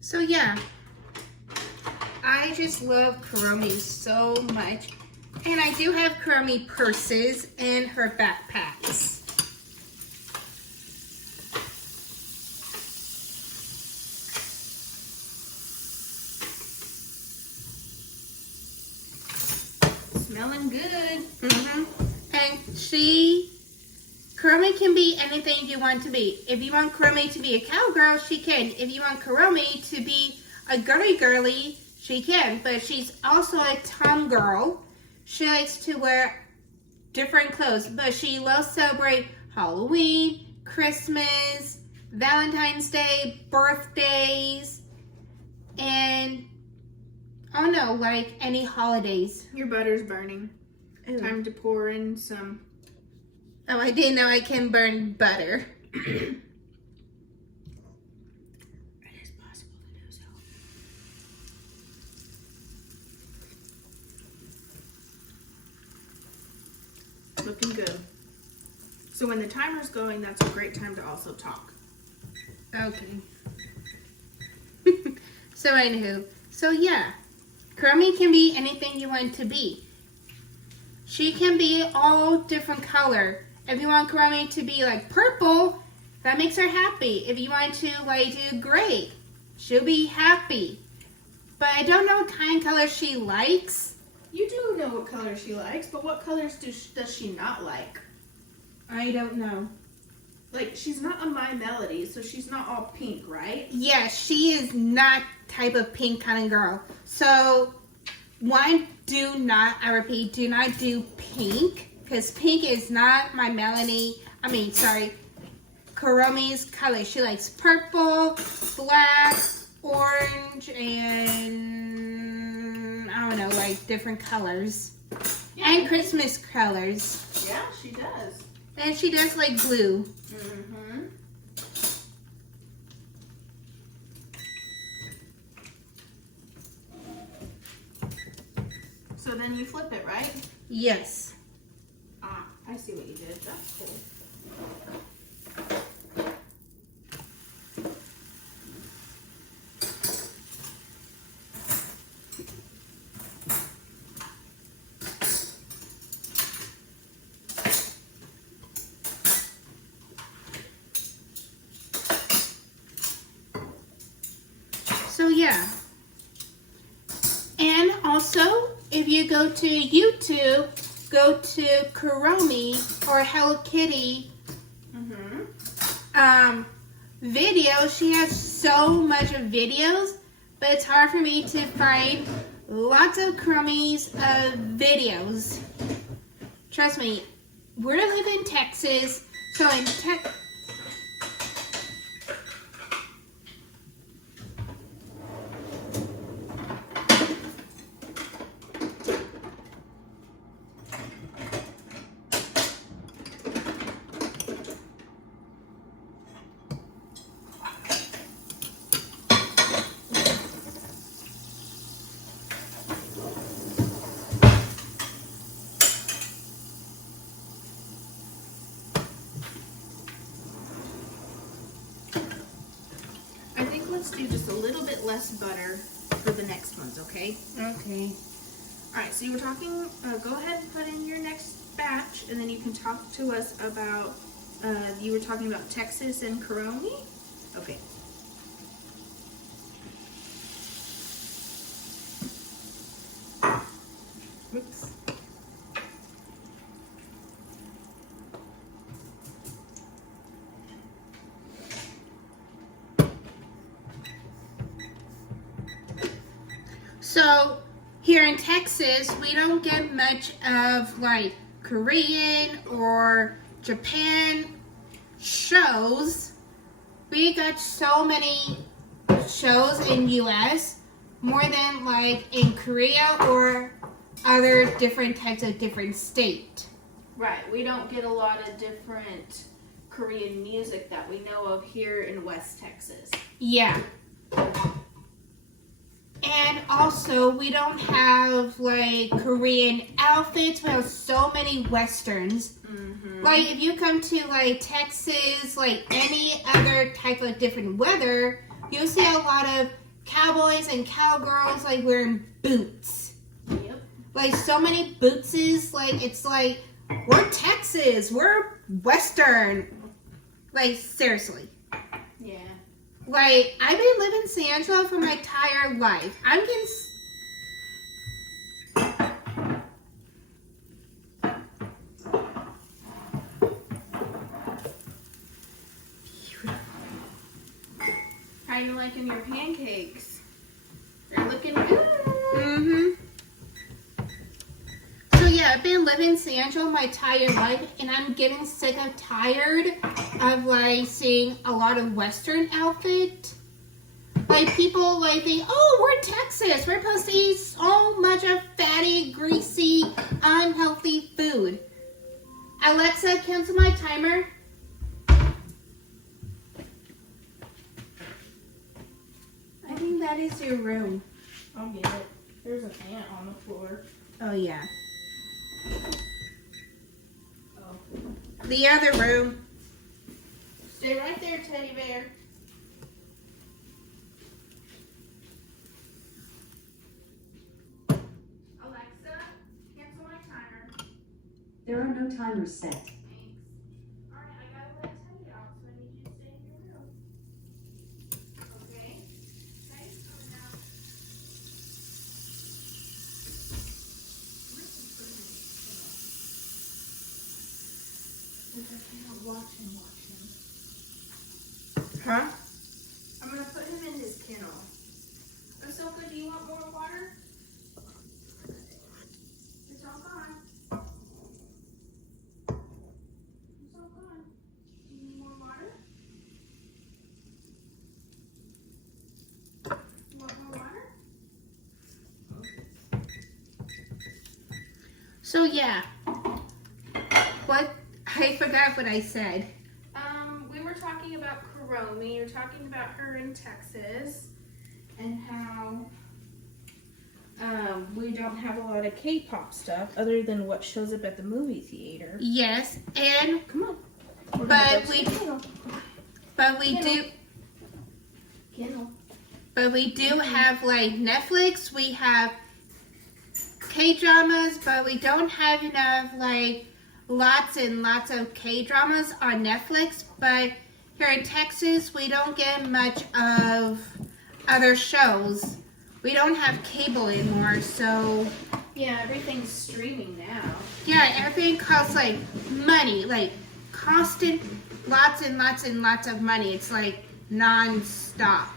So yeah, I just love Kuromi so much. And I do have Kuromi purses and her backpacks. Smelling good. And Kuromi can be anything you want to be. If you want Kuromi to be a cowgirl, she can. If you want Kuromi to be a girly, she can. But she's also a tomgirl. She likes to wear different clothes, but she loves to celebrate Halloween, Christmas, Valentine's Day, birthdays, and like any holidays. Your butter's burning. Ooh. Time to pour in some. Oh, I didn't know I can burn butter. It is possible to do so. Looking good. So when the timer's going, that's a great time to also talk. Okay. So anywho, so yeah, Kuromi can be anything you want to be. She can be all different color. If you want Kuromi to be like purple, that makes her happy. If you want to like do gray, she'll be happy. But I don't know what kind of color she likes. You do know what color she likes, but what colors does she not like? I don't know. Like, she's not a My Melody, so she's not all pink, right? Yeah, she is not type of pink kind of girl. So, one, I repeat, do not do pink. Because pink is not my Kuromi's color. She likes purple, black, orange, and I don't know, like different colors. Yeah. And Christmas colors. Yeah, she does. And she does like blue. Mm-hmm. So then you flip it, right? Yes. Ah, I see what you did. That's cool. So yeah. And also, if you go to YouTube, go to Kuromi or Hello Kitty videos. She has so much of videos, but it's hard for me to find lots of Kuromi's videos. Trust me, we live in Texas, so in Texas. Let's do just a little bit less butter for the next ones, okay? Okay. All right, so you were talking, go ahead and put in your next batch, and then you can talk to us about, you were talking about Texas and Kuromi? Okay. Oops. So here in Texas, we don't get much of like Korean or Japan shows. We got so many shows in US, more than like in Korea or other different types of different state. Right, we don't get a lot of different Korean music that we know of here in West Texas. Yeah. And also, we don't have, like, Korean outfits. We have so many Westerns. Mm-hmm. Like, if you come to, like, Texas, like, any other type of different weather, you'll see a lot of cowboys and cowgirls, like, wearing boots. Yep. Like, so many bootses. Like, it's like, we're Texas. We're Western. Like, seriously. Yeah. Like, I've been living in San Angelo for my entire life. I'm getting... How you liking your pancakes? They're looking good. Mm-hmm. So yeah, I've been living in San Angelo my entire life, and I'm getting sick and tired of like seeing a lot of Western outfit. Like people like think, oh, we're Texas. We're supposed to eat so much of fatty, greasy, unhealthy food. Alexa, cancel my timer. I think that is your room. I'll get it. There's an ant on the floor. Oh yeah. Oh. The other room. Stay right there, teddy bear. Alexa, cancel my timer. There are no timers set. Thanks. Alright, I gotta let Teddy out, so I need you to stay in your room. Okay? Teddy's coming out. Where's the food? Okay. Huh? I'm gonna put him in his kennel. Ahsoka, do you want more water? It's all gone. It's all gone. You need more water? You want more water? So yeah. What? I forgot what I said. We were talking about Kuromi. You were talking about her in Texas and how we don't have a lot of K-pop stuff other than what shows up at the movie theater. Yes, and Come on. but we do have like Netflix. We have K-dramas, but we don't have enough like lots and lots of K-dramas on Netflix. But here in Texas, we don't get much of other shows. We don't have cable anymore, so Yeah, everything's streaming now. yeah, everything costs like money, like constant, lots and lots and lots of money. It's like non-stop.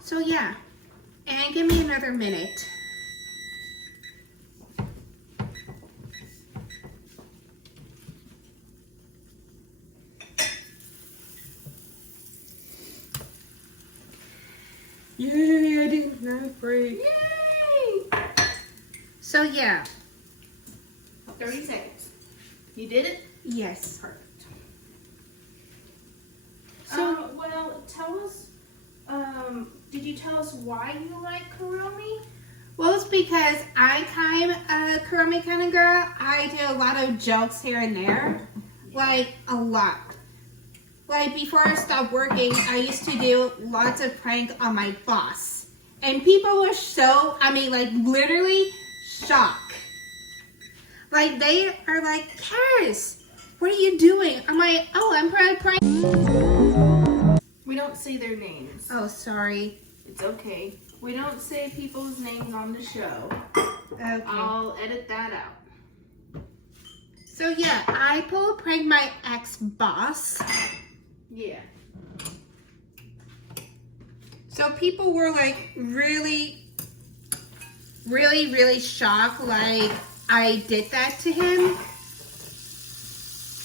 So yeah, and give me another minute. Yay, I didn't have a break. Yay! So yeah, 30 seconds. You did it? yes. Perfect. So well, tell us, did you tell us why you like Kuromi? well, it's because I'm kind of a Kuromi kind of girl. I do a lot of jokes here and there, like a lot. Like before I stopped working, I used to do lots of prank on my boss. And people were so, I mean like literally shocked. Like they are like, Karis, what are you doing? I'm like, oh, I'm prank. We don't say their names. Oh, sorry. It's okay. We don't say people's names on the show. Okay. I'll edit that out. So yeah, I pulled a prank my ex-boss. Yeah. So people were like really shocked like I did that to him.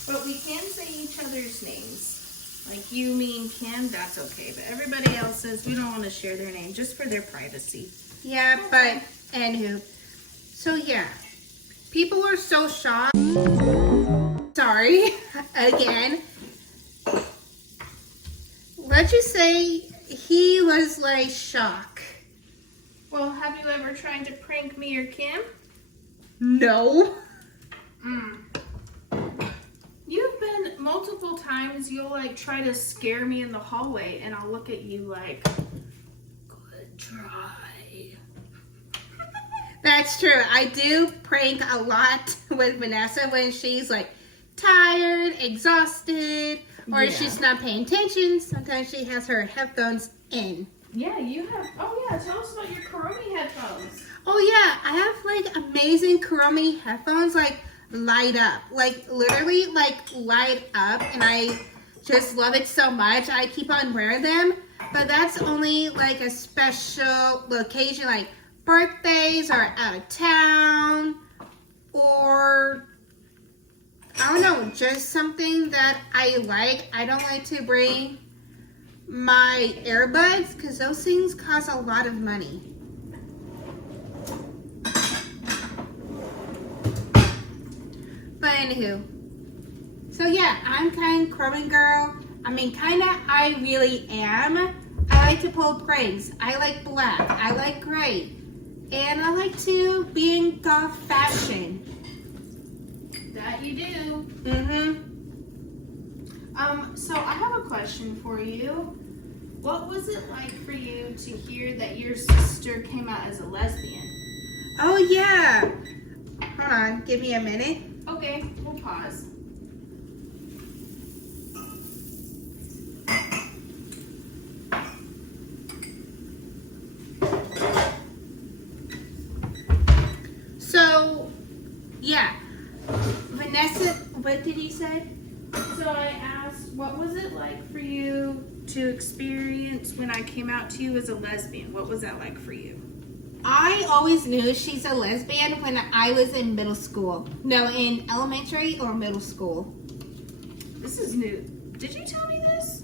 But we can say each other's names. Like you, me, and Kim, that's okay. But everybody else says we don't want to share their name just for their privacy. Yeah, but anywho. So yeah, people were so shocked. Sorry, again. Let's just say he was like shocked. Well, have you ever tried to prank me or Kim? No. You've been multiple times, you'll like try to scare me in the hallway and I'll look at you like, good try. That's true. I do prank a lot with Vanessa when she's like tired, exhausted, or Yeah. she's not paying attention. Sometimes she has her headphones in. Yeah, you have, oh yeah, tell us about your Kuromi headphones. Oh yeah, I have like amazing Kuromi headphones, like light up, like literally like light up, and I just love it so much. I keep on wearing them, but that's only like a special occasion, like birthdays or out of town, or I don't know, just something that I like. I don't like to bring my earbuds because those things cost a lot of money. But anywho, so yeah, I'm kind of Kuromi girl. I mean, I really am. I like to pull pranks. I like black. I like gray. And I like to be in goth fashion. That you do. Mm-hmm. So I have a question for you. What was it like for you to hear that your sister came out as a lesbian? Oh yeah. Hold on, give me a minute. Okay, we'll pause. So, yeah. Vanessa, what did you say? So I asked, what was it like for you to experience when I came out to you as a lesbian? What was that like for you? I always knew she's a lesbian when I was in middle school. No, in elementary or middle school. This is new. Did you tell me this?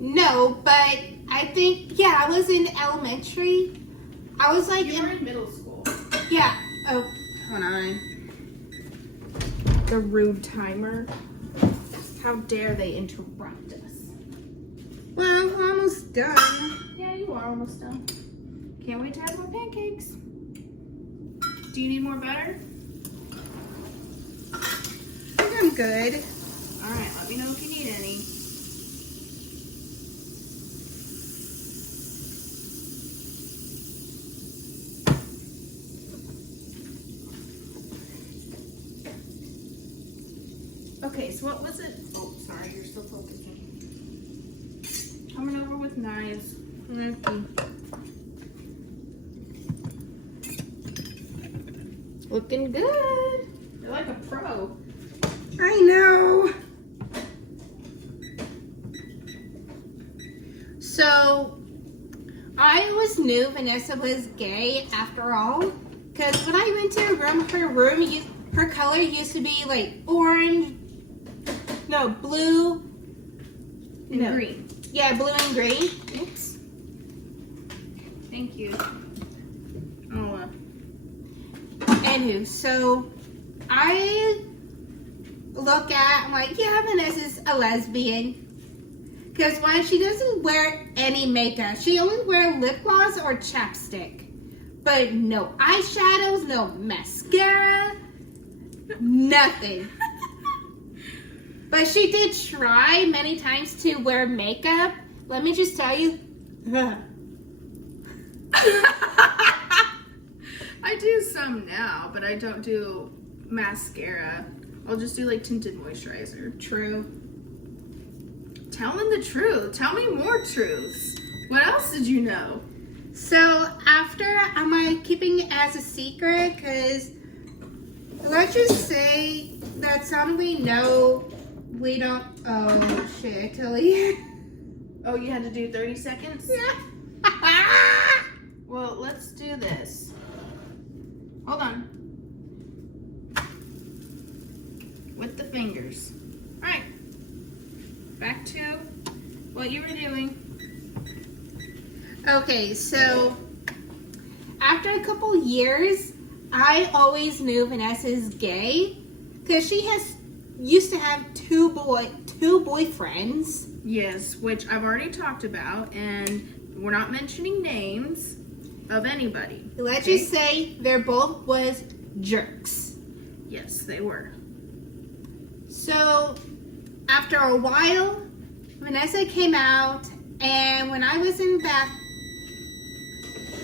No, but I think, yeah, I was in elementary. I was like, You were in middle school. yeah. Oh, hold on. The rude timer. How dare they interrupt us? Well, we're almost done. Yeah, you are almost done. Can't wait to have more pancakes. Do you need more butter? I think I'm good. All right, let me know if you need any. Okay, so what was it? Oh, sorry, you're still focusing. Coming over with knives. Okay. Looking good. You're like a pro. I know. So, I always knew Vanessa was gay after all. Because when I went to her room, her color used to be like orange, no, blue, And green. Yeah, blue and green. Oops. Thank you. Oh, Anywho, so I I'm like, yeah, Vanessa's a lesbian. Because when she doesn't wear any makeup, she only wears lip gloss or chapstick. But no eyeshadows, no mascara, nothing. But she did try many times to wear makeup. Let me just tell you. I do some now, but I don't do mascara. I'll just do like tinted moisturizer. True. Tell them the truth. Tell me more truths. What else did you know? So after, am I keeping it as a secret? Because let's just say that some we know we don't. Oh shit, Tilly. Oh, you had to do 30 seconds? Yeah. Well, let's do this. Hold on. With the fingers. All right. Back to what you were doing. Okay, so after a couple years, I always knew Vanessa's gay because she used to have two boyfriends. Yes, which I've already talked about, and we're not mentioning names of anybody. Let's just say they're both was jerks. Yes, they were. So after a while, Vanessa came out, and when I was in bath,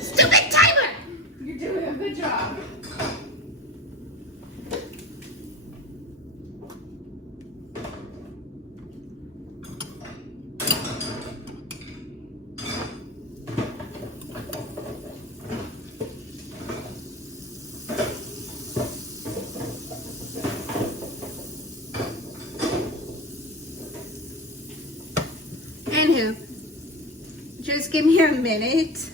stupid timer! You're doing a good job. Anywho, just give me a minute.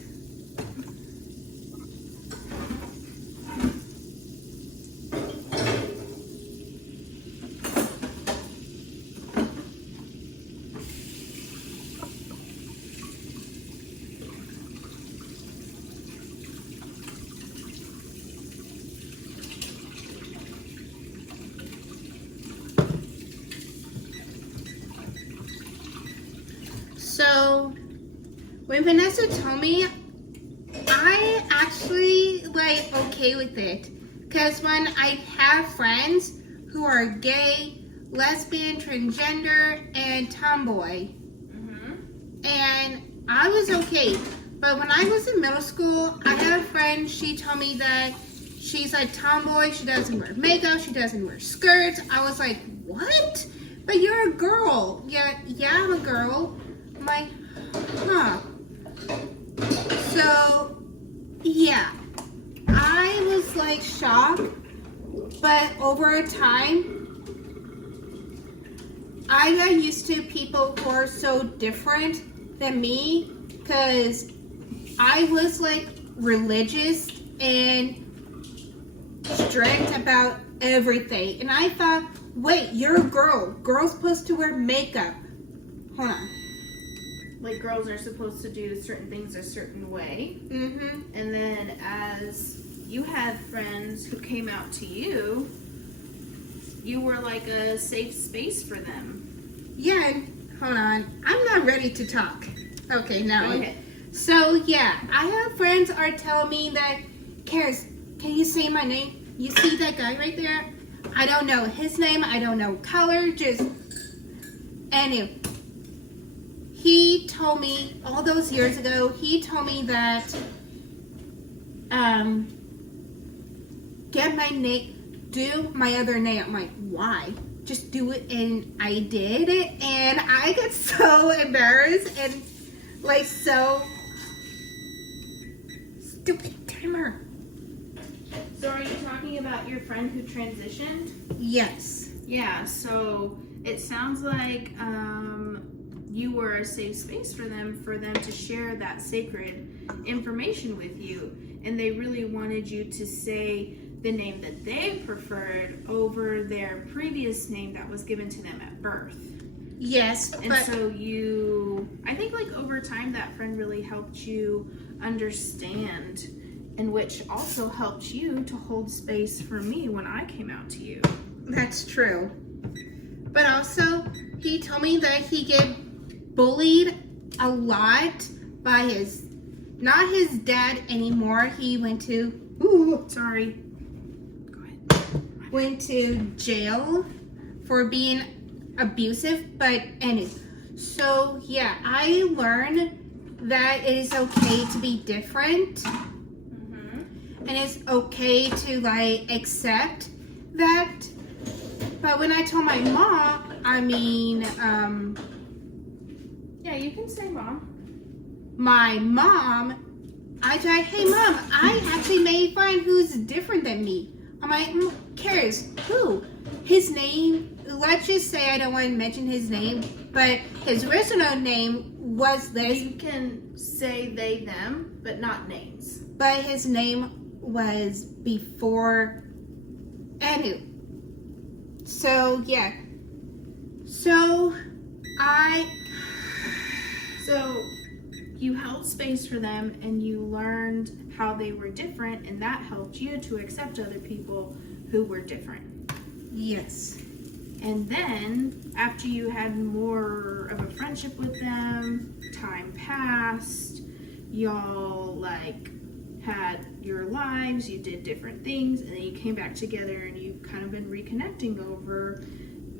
So, when Vanessa told me, I actually like okay with it. Because when I have friends who are gay, lesbian, transgender, and tomboy, and I was okay. But when I was in middle school, I had a friend, she told me that she's like tomboy, she doesn't wear makeup, she doesn't wear skirts. I was like, what? But you're a girl. Yeah, I'm a girl. I'm like, huh. So, yeah. I was like shocked, but over time, I got used to people who are so different than me because I was like religious and strict about everything. And I thought, wait, you're a girl. Girls supposed to wear makeup. Hold on. Like girls are supposed to do certain things a certain way. Mm-hmm. And then as you had friends who came out to you, you were like a safe space for them. Yeah, hold on. I'm not ready to talk. Okay, now. Go ahead. So, yeah, I have friends are telling me that, Karis, can you say my name? You see that guy right there? I don't know his name. I don't know color. Just, anyway. He told me, all those years ago, he told me that, get my name, do my other name. I'm like, why? Just do it. And I did it. And I got so embarrassed and, like, so... Stupid timer. So are you talking about your friend who transitioned? Yes. Yeah, so it sounds like you were a safe space for them to share that sacred information with you. And they really wanted you to say the name that they preferred over their previous name that was given to them at birth. Yes, And but... so I think like over time that friend really helped you understand, and which also helped you to hold space for me when I came out to you. That's true. But also, he told me that he get bullied a lot by not his dad anymore. He went to, Sorry. Go ahead. went to jail for being abusive, but anyway. So, yeah, I learned that it is okay to be different. Mm-hmm. And it's okay to, like, accept that. But when I told my mom, Yeah, you can say mom. my mom, I said, hey mom, I actually made a friend who's different than me. I'm like, Karis, who? His name, let's just say I don't want to mention his name, but his original name was this. You can say they, them, but not names. But his name was before Anu. So, yeah. So you held space for them and you learned how they were different, and that helped you to accept other people who were different. Yes. And then after you had more of a friendship with them, time passed, y'all like had your lives, you did different things, and then you came back together and you've kind of been reconnecting over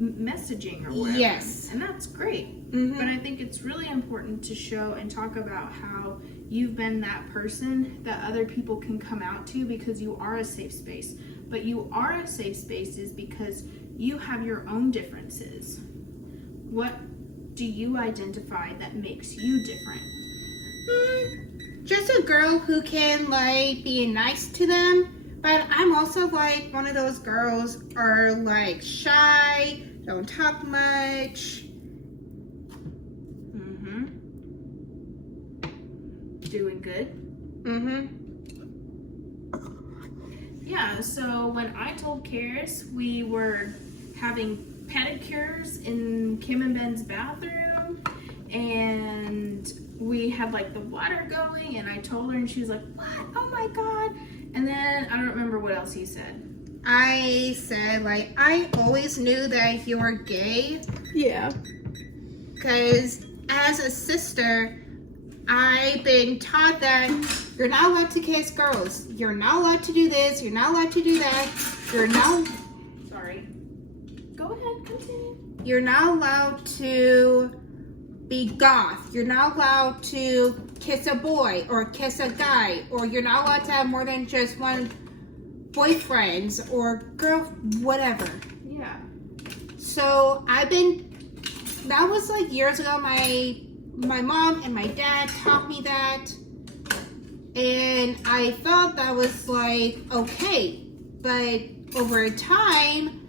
messaging or whatever. Yes. And that's great. Mm-hmm. But I think it's really important to show and talk about how you've been that person that other people can come out to, because you are a safe space. But you are a safe space is because you have your own differences. What do you identify that makes you different? Just a girl who can, like, be nice to them. But I'm also, like, one of those girls are, like, shy, don't talk much. Mm-hmm. Doing good? Mm-hmm. Yeah, so when I told Karis we were having pedicures in Kim and Ben's bathroom, and we had like the water going, and I told her and she was like, what? Oh my God. And then I don't remember what else you said. I said, like, I always knew that you were gay. Yeah. Because as a sister, I've been taught that you're not allowed to kiss girls. You're not allowed to do this. You're not allowed to do that. You're not... Sorry. Go ahead, continue. You're not allowed to be goth. You're not allowed to kiss a boy or kiss a guy. Or you're not allowed to have more than just one boyfriends or girl, whatever. Yeah. So that was like years ago. My mom and my dad taught me that, and I thought that was like okay, but over time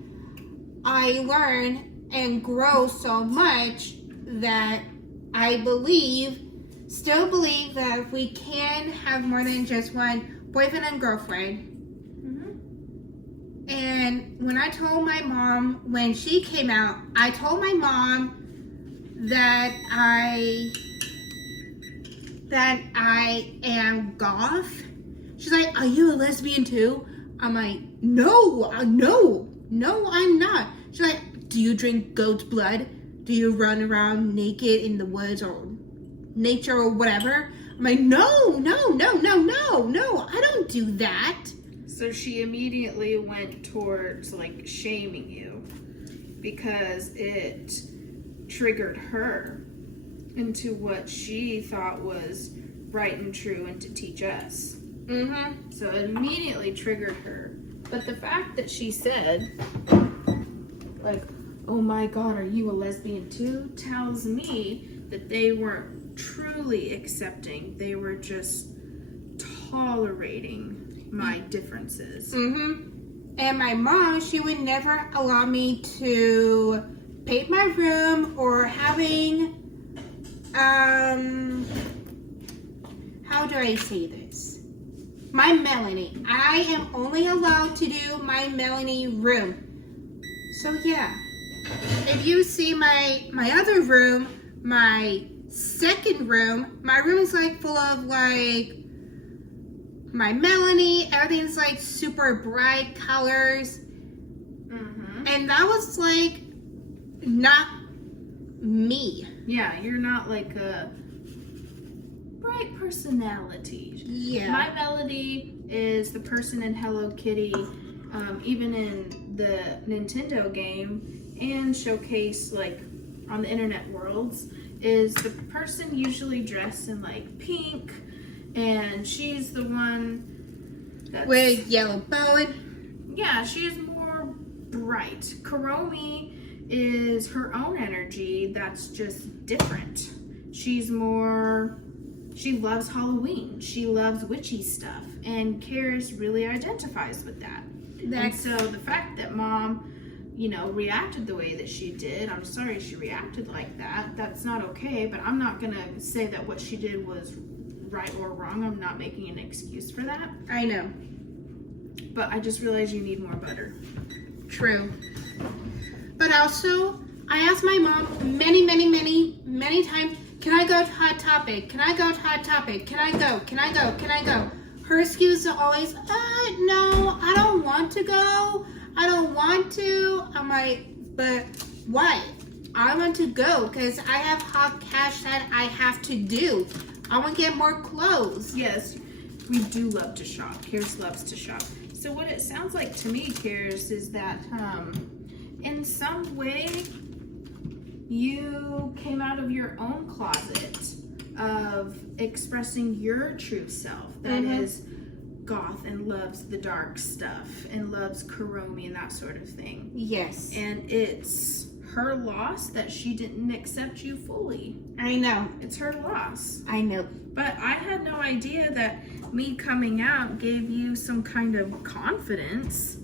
I learned and grow so much that I still believe that if we can have more than just one boyfriend and girlfriend. And when I told my mom, when she came out, I told my mom that I am goth. She's like, are you a lesbian too? I'm like, no, I'm not. She's like, do you drink goat's blood? Do you run around naked in the woods or nature or whatever? I'm like, no, I don't do that. So she immediately went towards like shaming you because it triggered her into what she thought was right and true and to teach us. So it immediately triggered her. But the fact that she said, like, oh my God, are you a lesbian too? Tells me that they weren't truly accepting. They were just tolerating my differences. And my mom, she would never allow me to paint my room or having, how do I say this? My Melanie. I am only allowed to do my Melanie room. So yeah, if you see my other room, my second room, my room is like full of like my Melanie. Everything's like super bright colors. And that was like not me. Yeah, you're not like a bright personality. Yeah. My Melody is the person in Hello Kitty, even in the Nintendo game, and showcase like on the internet worlds, is the person usually dressed in like pink, and she's the one that's, with yellow bow. yeah, she is more bright. Kuromi is her own energy that's just different. She's more, she loves Halloween. She loves witchy stuff. And Karis really identifies with that. And so the fact that Mom, you know, reacted the way that she did, I'm sorry she reacted like that. That's not okay, but I'm not gonna say that what she did was right or wrong. I'm not making an excuse for that. I know. But I just realized you need more butter. True. But also, I asked my mom many times, can I go to Hot Topic? Can I go to Hot Topic? Can I go? Her excuse is always, no, I don't want to go. I don't want to. I'm like, but why? I want to go because I have hot cash that I have to do. I want to get more clothes. Yes, we do love to shop. Karis loves to shop. So what it sounds like to me, Karis, is that in some way you came out of your own closet of expressing your true self that is goth and loves the dark stuff and loves Kuromi and that sort of thing. Yes. And it's her loss that she didn't accept you fully. I know. It's her loss. I know. But I had no idea that me coming out gave you some kind of confidence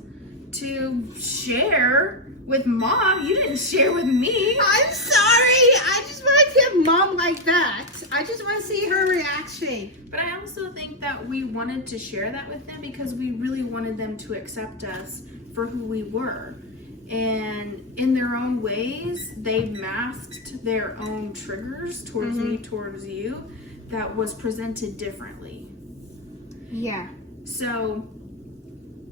to share with Mom. You didn't share with me. I'm sorry. I just want to give Mom like that. I just want to see her reaction. But I also think that we wanted to share that with them because we really wanted them to accept us for who we were. And in their own ways, they masked their own triggers towards me, towards you, that was presented differently. Yeah. So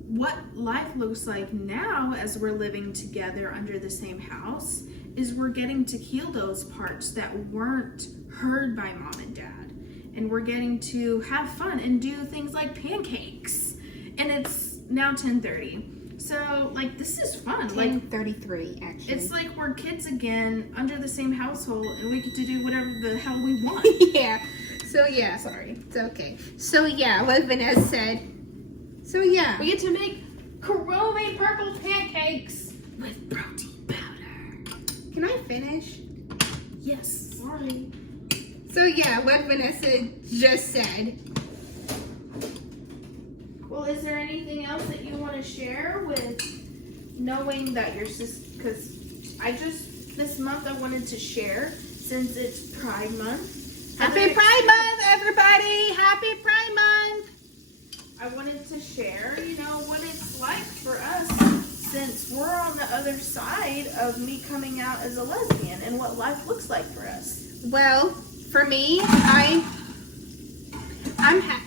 what life looks like now as we're living together under the same house is we're getting to heal those parts that weren't heard by Mom and Dad. And we're getting to have fun and do things like pancakes. And it's now 10:30. So, like, this is fun. 10:33, actually. It's like we're kids again under the same household and we get to do whatever the hell we want. Yeah. So, yeah. Sorry. It's okay. So, yeah, what Vanessa said. So, yeah. We get to make Kuromi purple pancakes with protein powder. Can I finish? Yes. Sorry. So, yeah, what Vanessa just said. Well, is there anything else that you want to share with knowing that your sister, because I just this month I wanted to share since it's Pride Month. Happy Pride Month, everybody! Happy Pride Month! I wanted to share, what it's like for us since we're on the other side of me coming out as a lesbian and what life looks like for us. Well, for me, I'm happy.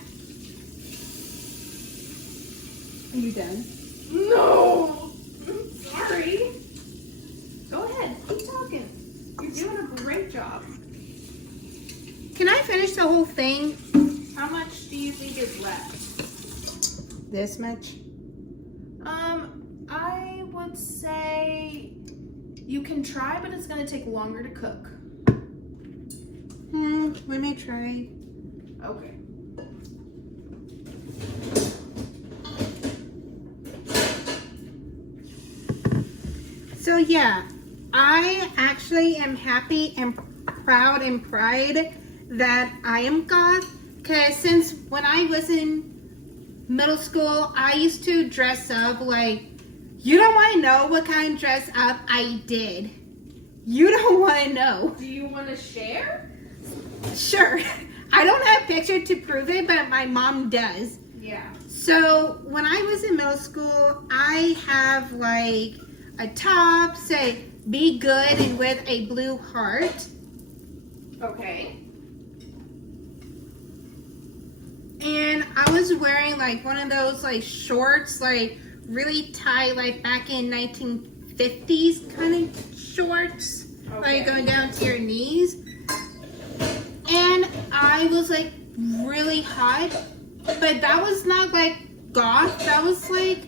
Are you done? No! I'm sorry. Go ahead, keep talking. You're doing a great job. Can I finish the whole thing? How much do you think is left? This much? I would say you can try, but it's gonna take longer to cook. Let me try. Okay. So yeah, I actually am happy and proud and pride that I am goth, because since when I was in middle school, I used to dress up like, you don't want to know what kind of dress up I did. You don't want to know. Do you want to share? Sure. I don't have a picture to prove it, but my mom does. Yeah. So when I was in middle school, I have like a top, say, be good, and with a blue heart. Okay. And I was wearing like one of those like shorts, like really tight, like back in 1950s kind of shorts, like going down to your knees. And I was like really hot, but that was not like goth. That was like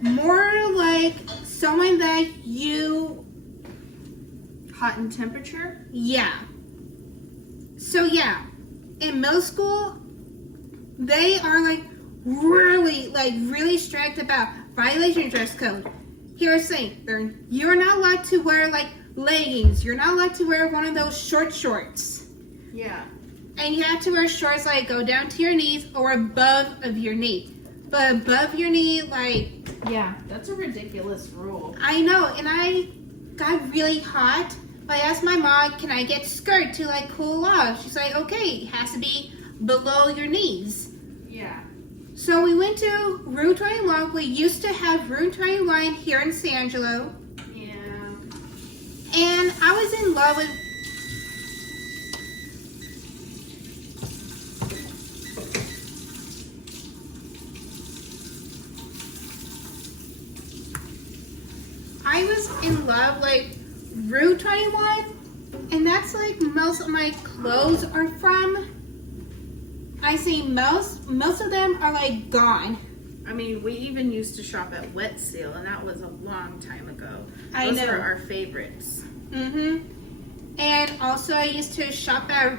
more like someone that you... Hot in temperature? Yeah. So yeah, in middle school, they are like really strict about violation dress code. Here's saying, you're not allowed to wear like leggings. You're not allowed to wear one of those short shorts. Yeah. And you have to wear shorts like go down to your knees or above of your knee. But above your knee, like... Yeah, that's a ridiculous rule. I know, and I got really hot. I asked my mom, can I get skirt to like cool off? She's like, okay, it has to be below your knees. Yeah. So we went to Room 21. We used to have Room 21 here in San Angelo. Yeah. And I was in love with... I was in love, like, Room 21, and that's like most of my clothes are from. I say most of them are like gone. I mean, we even used to shop at Wet Seal, and that was a long time ago. I Those know. were our favorites. And also I used to shop at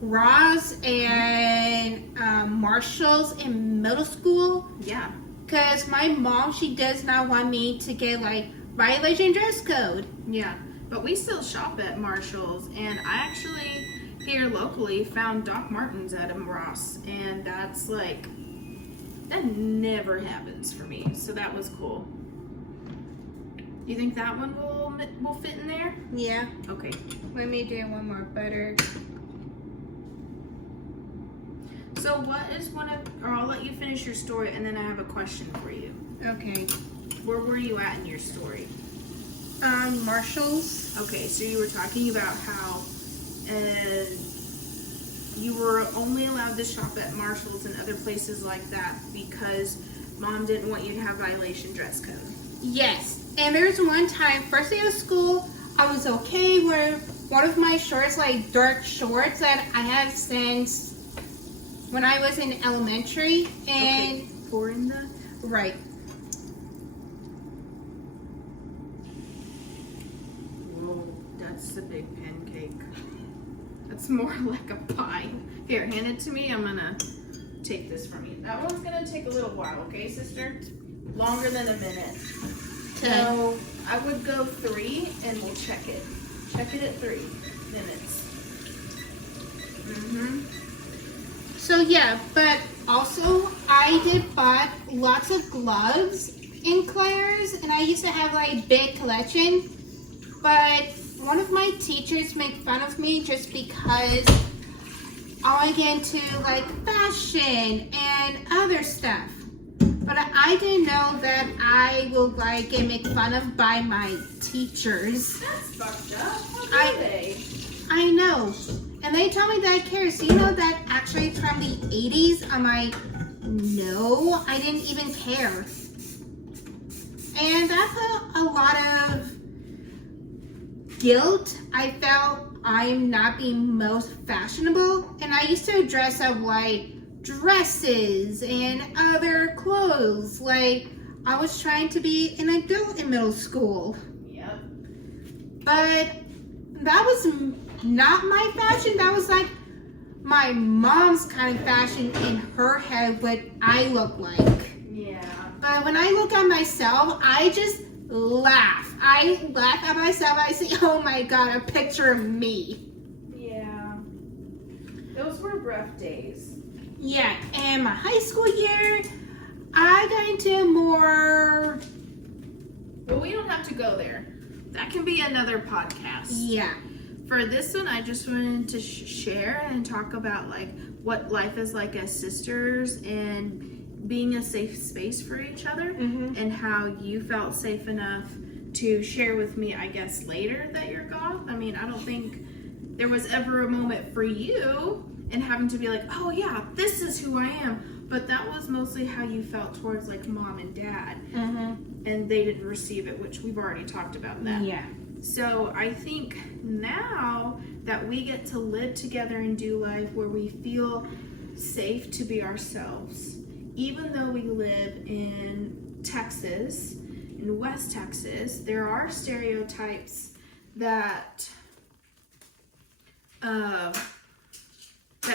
Ross and Marshalls in middle school. Yeah. Because my mom, she does not want me to get like violation dress code. Yeah. But we still shop at Marshall's, and I actually here locally found Doc Martens at a Ross, and that's like, that never happens for me. So that was cool. You think that one will fit in there? Yeah. Okay. Let me do one more butter. So what is one of, or I'll let you finish your story, and then I have a question for you. Okay. Where were you at in your story? Marshalls. Okay, so you were talking about how you were only allowed to shop at Marshalls and other places like that because Mom didn't want you to have violation dress code. Yes. And there's one time, first day of school, I was okay with one of my shorts, like dark shorts that I had since when I was in elementary. And okay. Pour in the... Right. Whoa, that's a big pancake. That's more like a pie. Here, hand it to me. I'm gonna take this from you. That one's gonna take a little while, okay, sister? Longer than a minute. So I would go 3 and we'll check it. Check it at 3 minutes. So yeah, but also I did bought lots of gloves in Claire's, and I used to have like big collection, but one of my teachers made fun of me just because I get into like fashion and other stuff. But I didn't know that I will like get made fun of by my teachers. That's fucked up. How dare they? I know. And they told me that Karis, do you know that actually it's from the 80s? I'm like, no, I didn't even care. And that put a lot of guilt. I felt I'm not being most fashionable. And I used to dress up like dresses and other clothes. Like I was trying to be an adult in middle school. Yep. But that was not my fashion. That was like my mom's kind of fashion in her head, what I look like. Yeah. But when I look at myself, I just laugh. I laugh at myself. I say, oh my God, a picture of me. Yeah. Those were rough days. Yeah, and my high school year, I got into more... But we don't have to go there. That can be another podcast. Yeah. For this one, I just wanted to share and talk about like what life is like as sisters and being a safe space for each other, and how you felt safe enough to share with me, I guess, later that you're gone. I mean, I don't think there was ever a moment for you and having to be like, oh yeah, this is who I am. But that was mostly how you felt towards like mom and dad. And they didn't receive it, which we've already talked about that. Yeah. So I think now that we get to live together and do life where we feel safe to be ourselves, even though we live in Texas, in West Texas, there are stereotypes that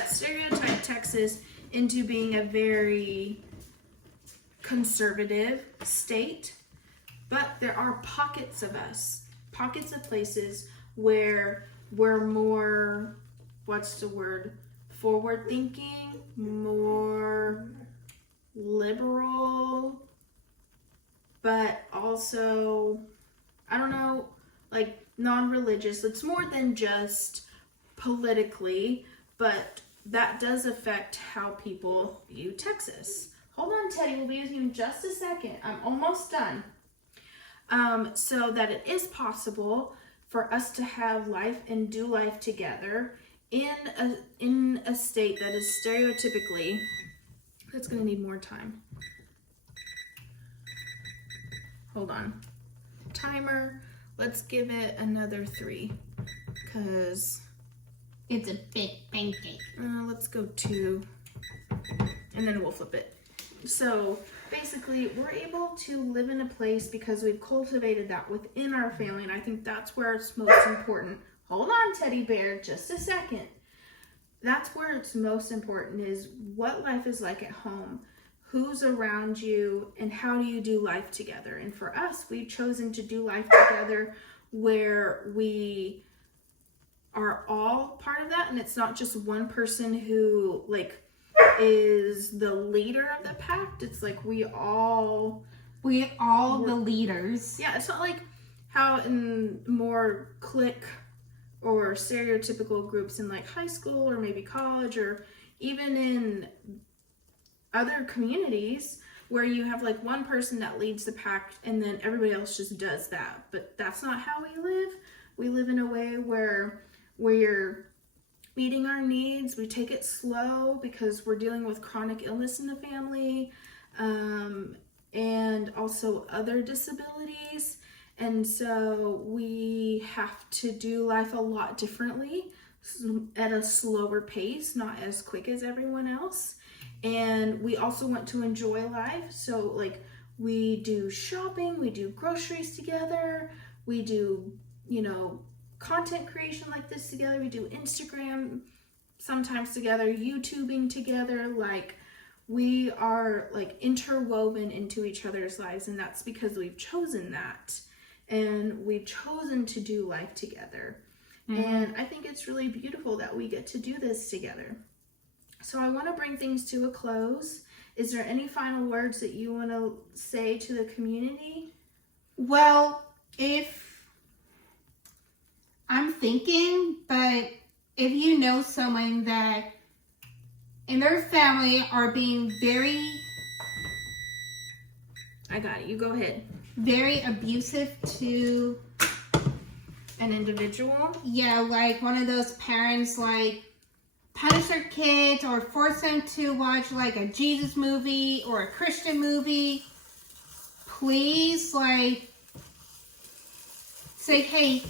stereotype Texas into being a very conservative state. But there are pockets of us, pockets of places where we're more, what's the word, forward thinking, more liberal, but also, I don't know, like non-religious. It's more than just politically, but that does affect how people view Texas. Hold on, Teddy, we'll be with you in just a second. I'm almost done. So that it is possible for us to have life and do life together in a state that is stereotypically, that's gonna need more time. Hold on. Timer, let's give it another 3, because It's a big pancake. let's go 2, and then we'll flip it. So basically, we're able to live in a place because we've cultivated that within our family, and I think that's where it's most important. Hold on, teddy bear, just a second. That's where it's most important, is what life is like at home, who's around you, and how do you do life together. And for us, we've chosen to do life together where we are all part of that, and it's not just one person who like is the leader of the pack. It's like we all the leaders. Yeah, it's not like how in more clique or stereotypical groups in like high school or maybe college or even in other communities where you have like one person that leads the pack and then everybody else just does that. But that's not how we live. We live in a way where we're meeting our needs. We take it slow because we're dealing with chronic illness in the family, and also other disabilities. And so we have to do life a lot differently, at a slower pace, not as quick as everyone else. And we also want to enjoy life. So like we do shopping, we do groceries together, we do, content creation like this together, we do Instagram sometimes together, YouTubing together. Like we are like interwoven into each other's lives, and that's because we've chosen that. And we've chosen to do life together. And I think it's really beautiful that we get to do this together. So I want to bring things to a close. is there any final words that you want to say to the community? Well, if I'm thinking, but if you know someone that in their family are being I got it. You go ahead. very abusive to, An individual? yeah, like one of those parents like punish their kids or force them to watch like a Jesus movie or a Christian movie, please like say, hey,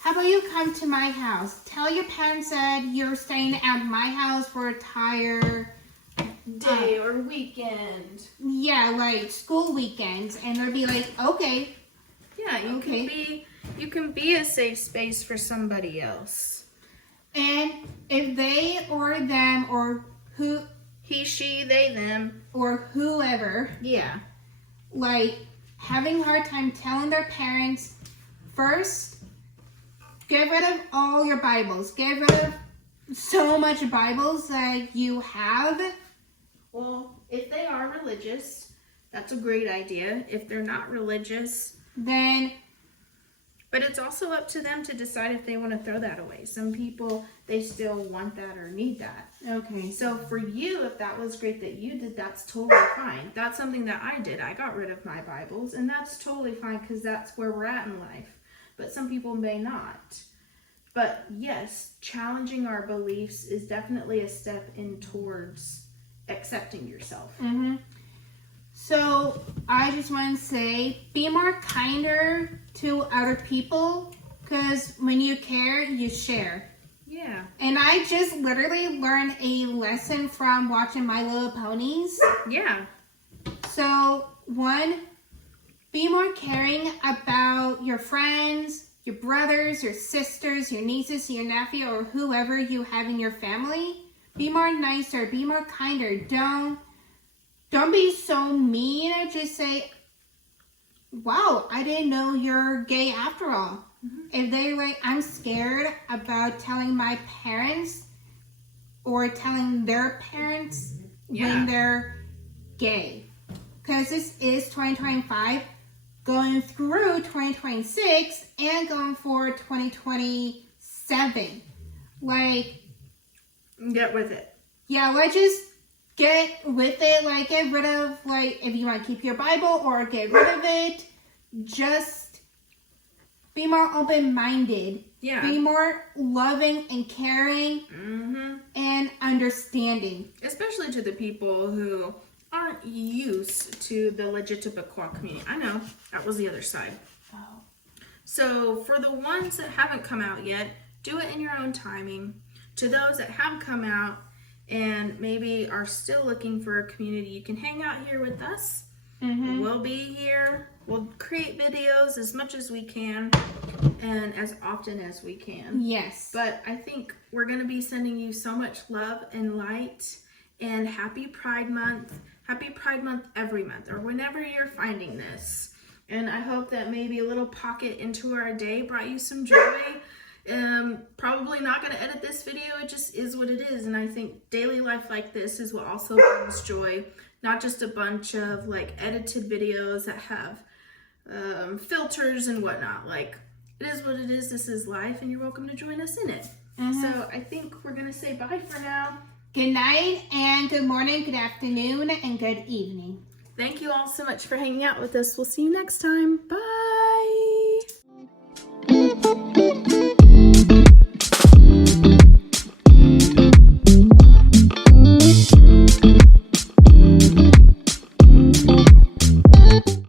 how about you come to my house? Tell your parents that you're staying at my house for a entire Day or weekend. yeah, like school weekends, and they'll be like, okay. Yeah, you can be a safe space for somebody else. And if they or them or who He, she, they, them. or whoever Yeah. like having a hard time telling their parents, first, get rid of all your Bibles. Get rid of so much Bibles that you have. Well, if they are religious, that's a great idea. If they're not religious, Then, but it's also up to them to decide if they want to throw that away. Some people, they still want that or need that. okay. So for you, if that was great that you did, that's totally fine. That's something that I did. I got rid of my Bibles, and that's totally fine because that's where we're at in life. But some people may not. But yes, challenging our beliefs is definitely a step in towards accepting yourself. Mm-hmm. So, I just want to say, be more kinder to other people, because when you care, you share. Yeah. And I just literally learned a lesson from watching My Little Ponies. Yeah. So, one, be more caring about your friends, your brothers, your sisters, your nieces, your nephew, or whoever you have in your family. Be more nicer, be more kinder. Don't be so mean. Just say, wow, I didn't know you're gay after all. Mm-hmm. If they're like, I'm scared about telling my parents or telling their parents when they're gay. Because this is 2025, going through 2026, and going for 2027. Like, get with it. Yeah, let's just get with it. Like, get rid of, like, if you want to keep your Bible or get rid of it, just be more open-minded. Yeah. Be more loving and caring and understanding. Especially to the people who aren't used to the LGBTQ community. I know, that was the other side. Oh. So for the ones that haven't come out yet, do it in your own timing. To those that have come out and maybe are still looking for a community, you can hang out here with us. Mm-hmm. We'll be here. We'll create videos as much as we can and as often as we can. Yes. But I think we're going to be sending you so much love and light, and happy Pride Month. Happy Pride Month every month or whenever you're finding this. And I hope that maybe a little pocket into our day brought you some joy. Probably not going to edit this video. It just is what it is. And I think daily life like this is what also brings joy. Not just a bunch of like edited videos that have filters and whatnot. Like, it is what it is. This is life, and you're welcome to join us in it. So I think we're going to say bye for now. Good night and good morning, good afternoon, and good evening. Thank you all so much for hanging out with us. We'll see you next time. Bye.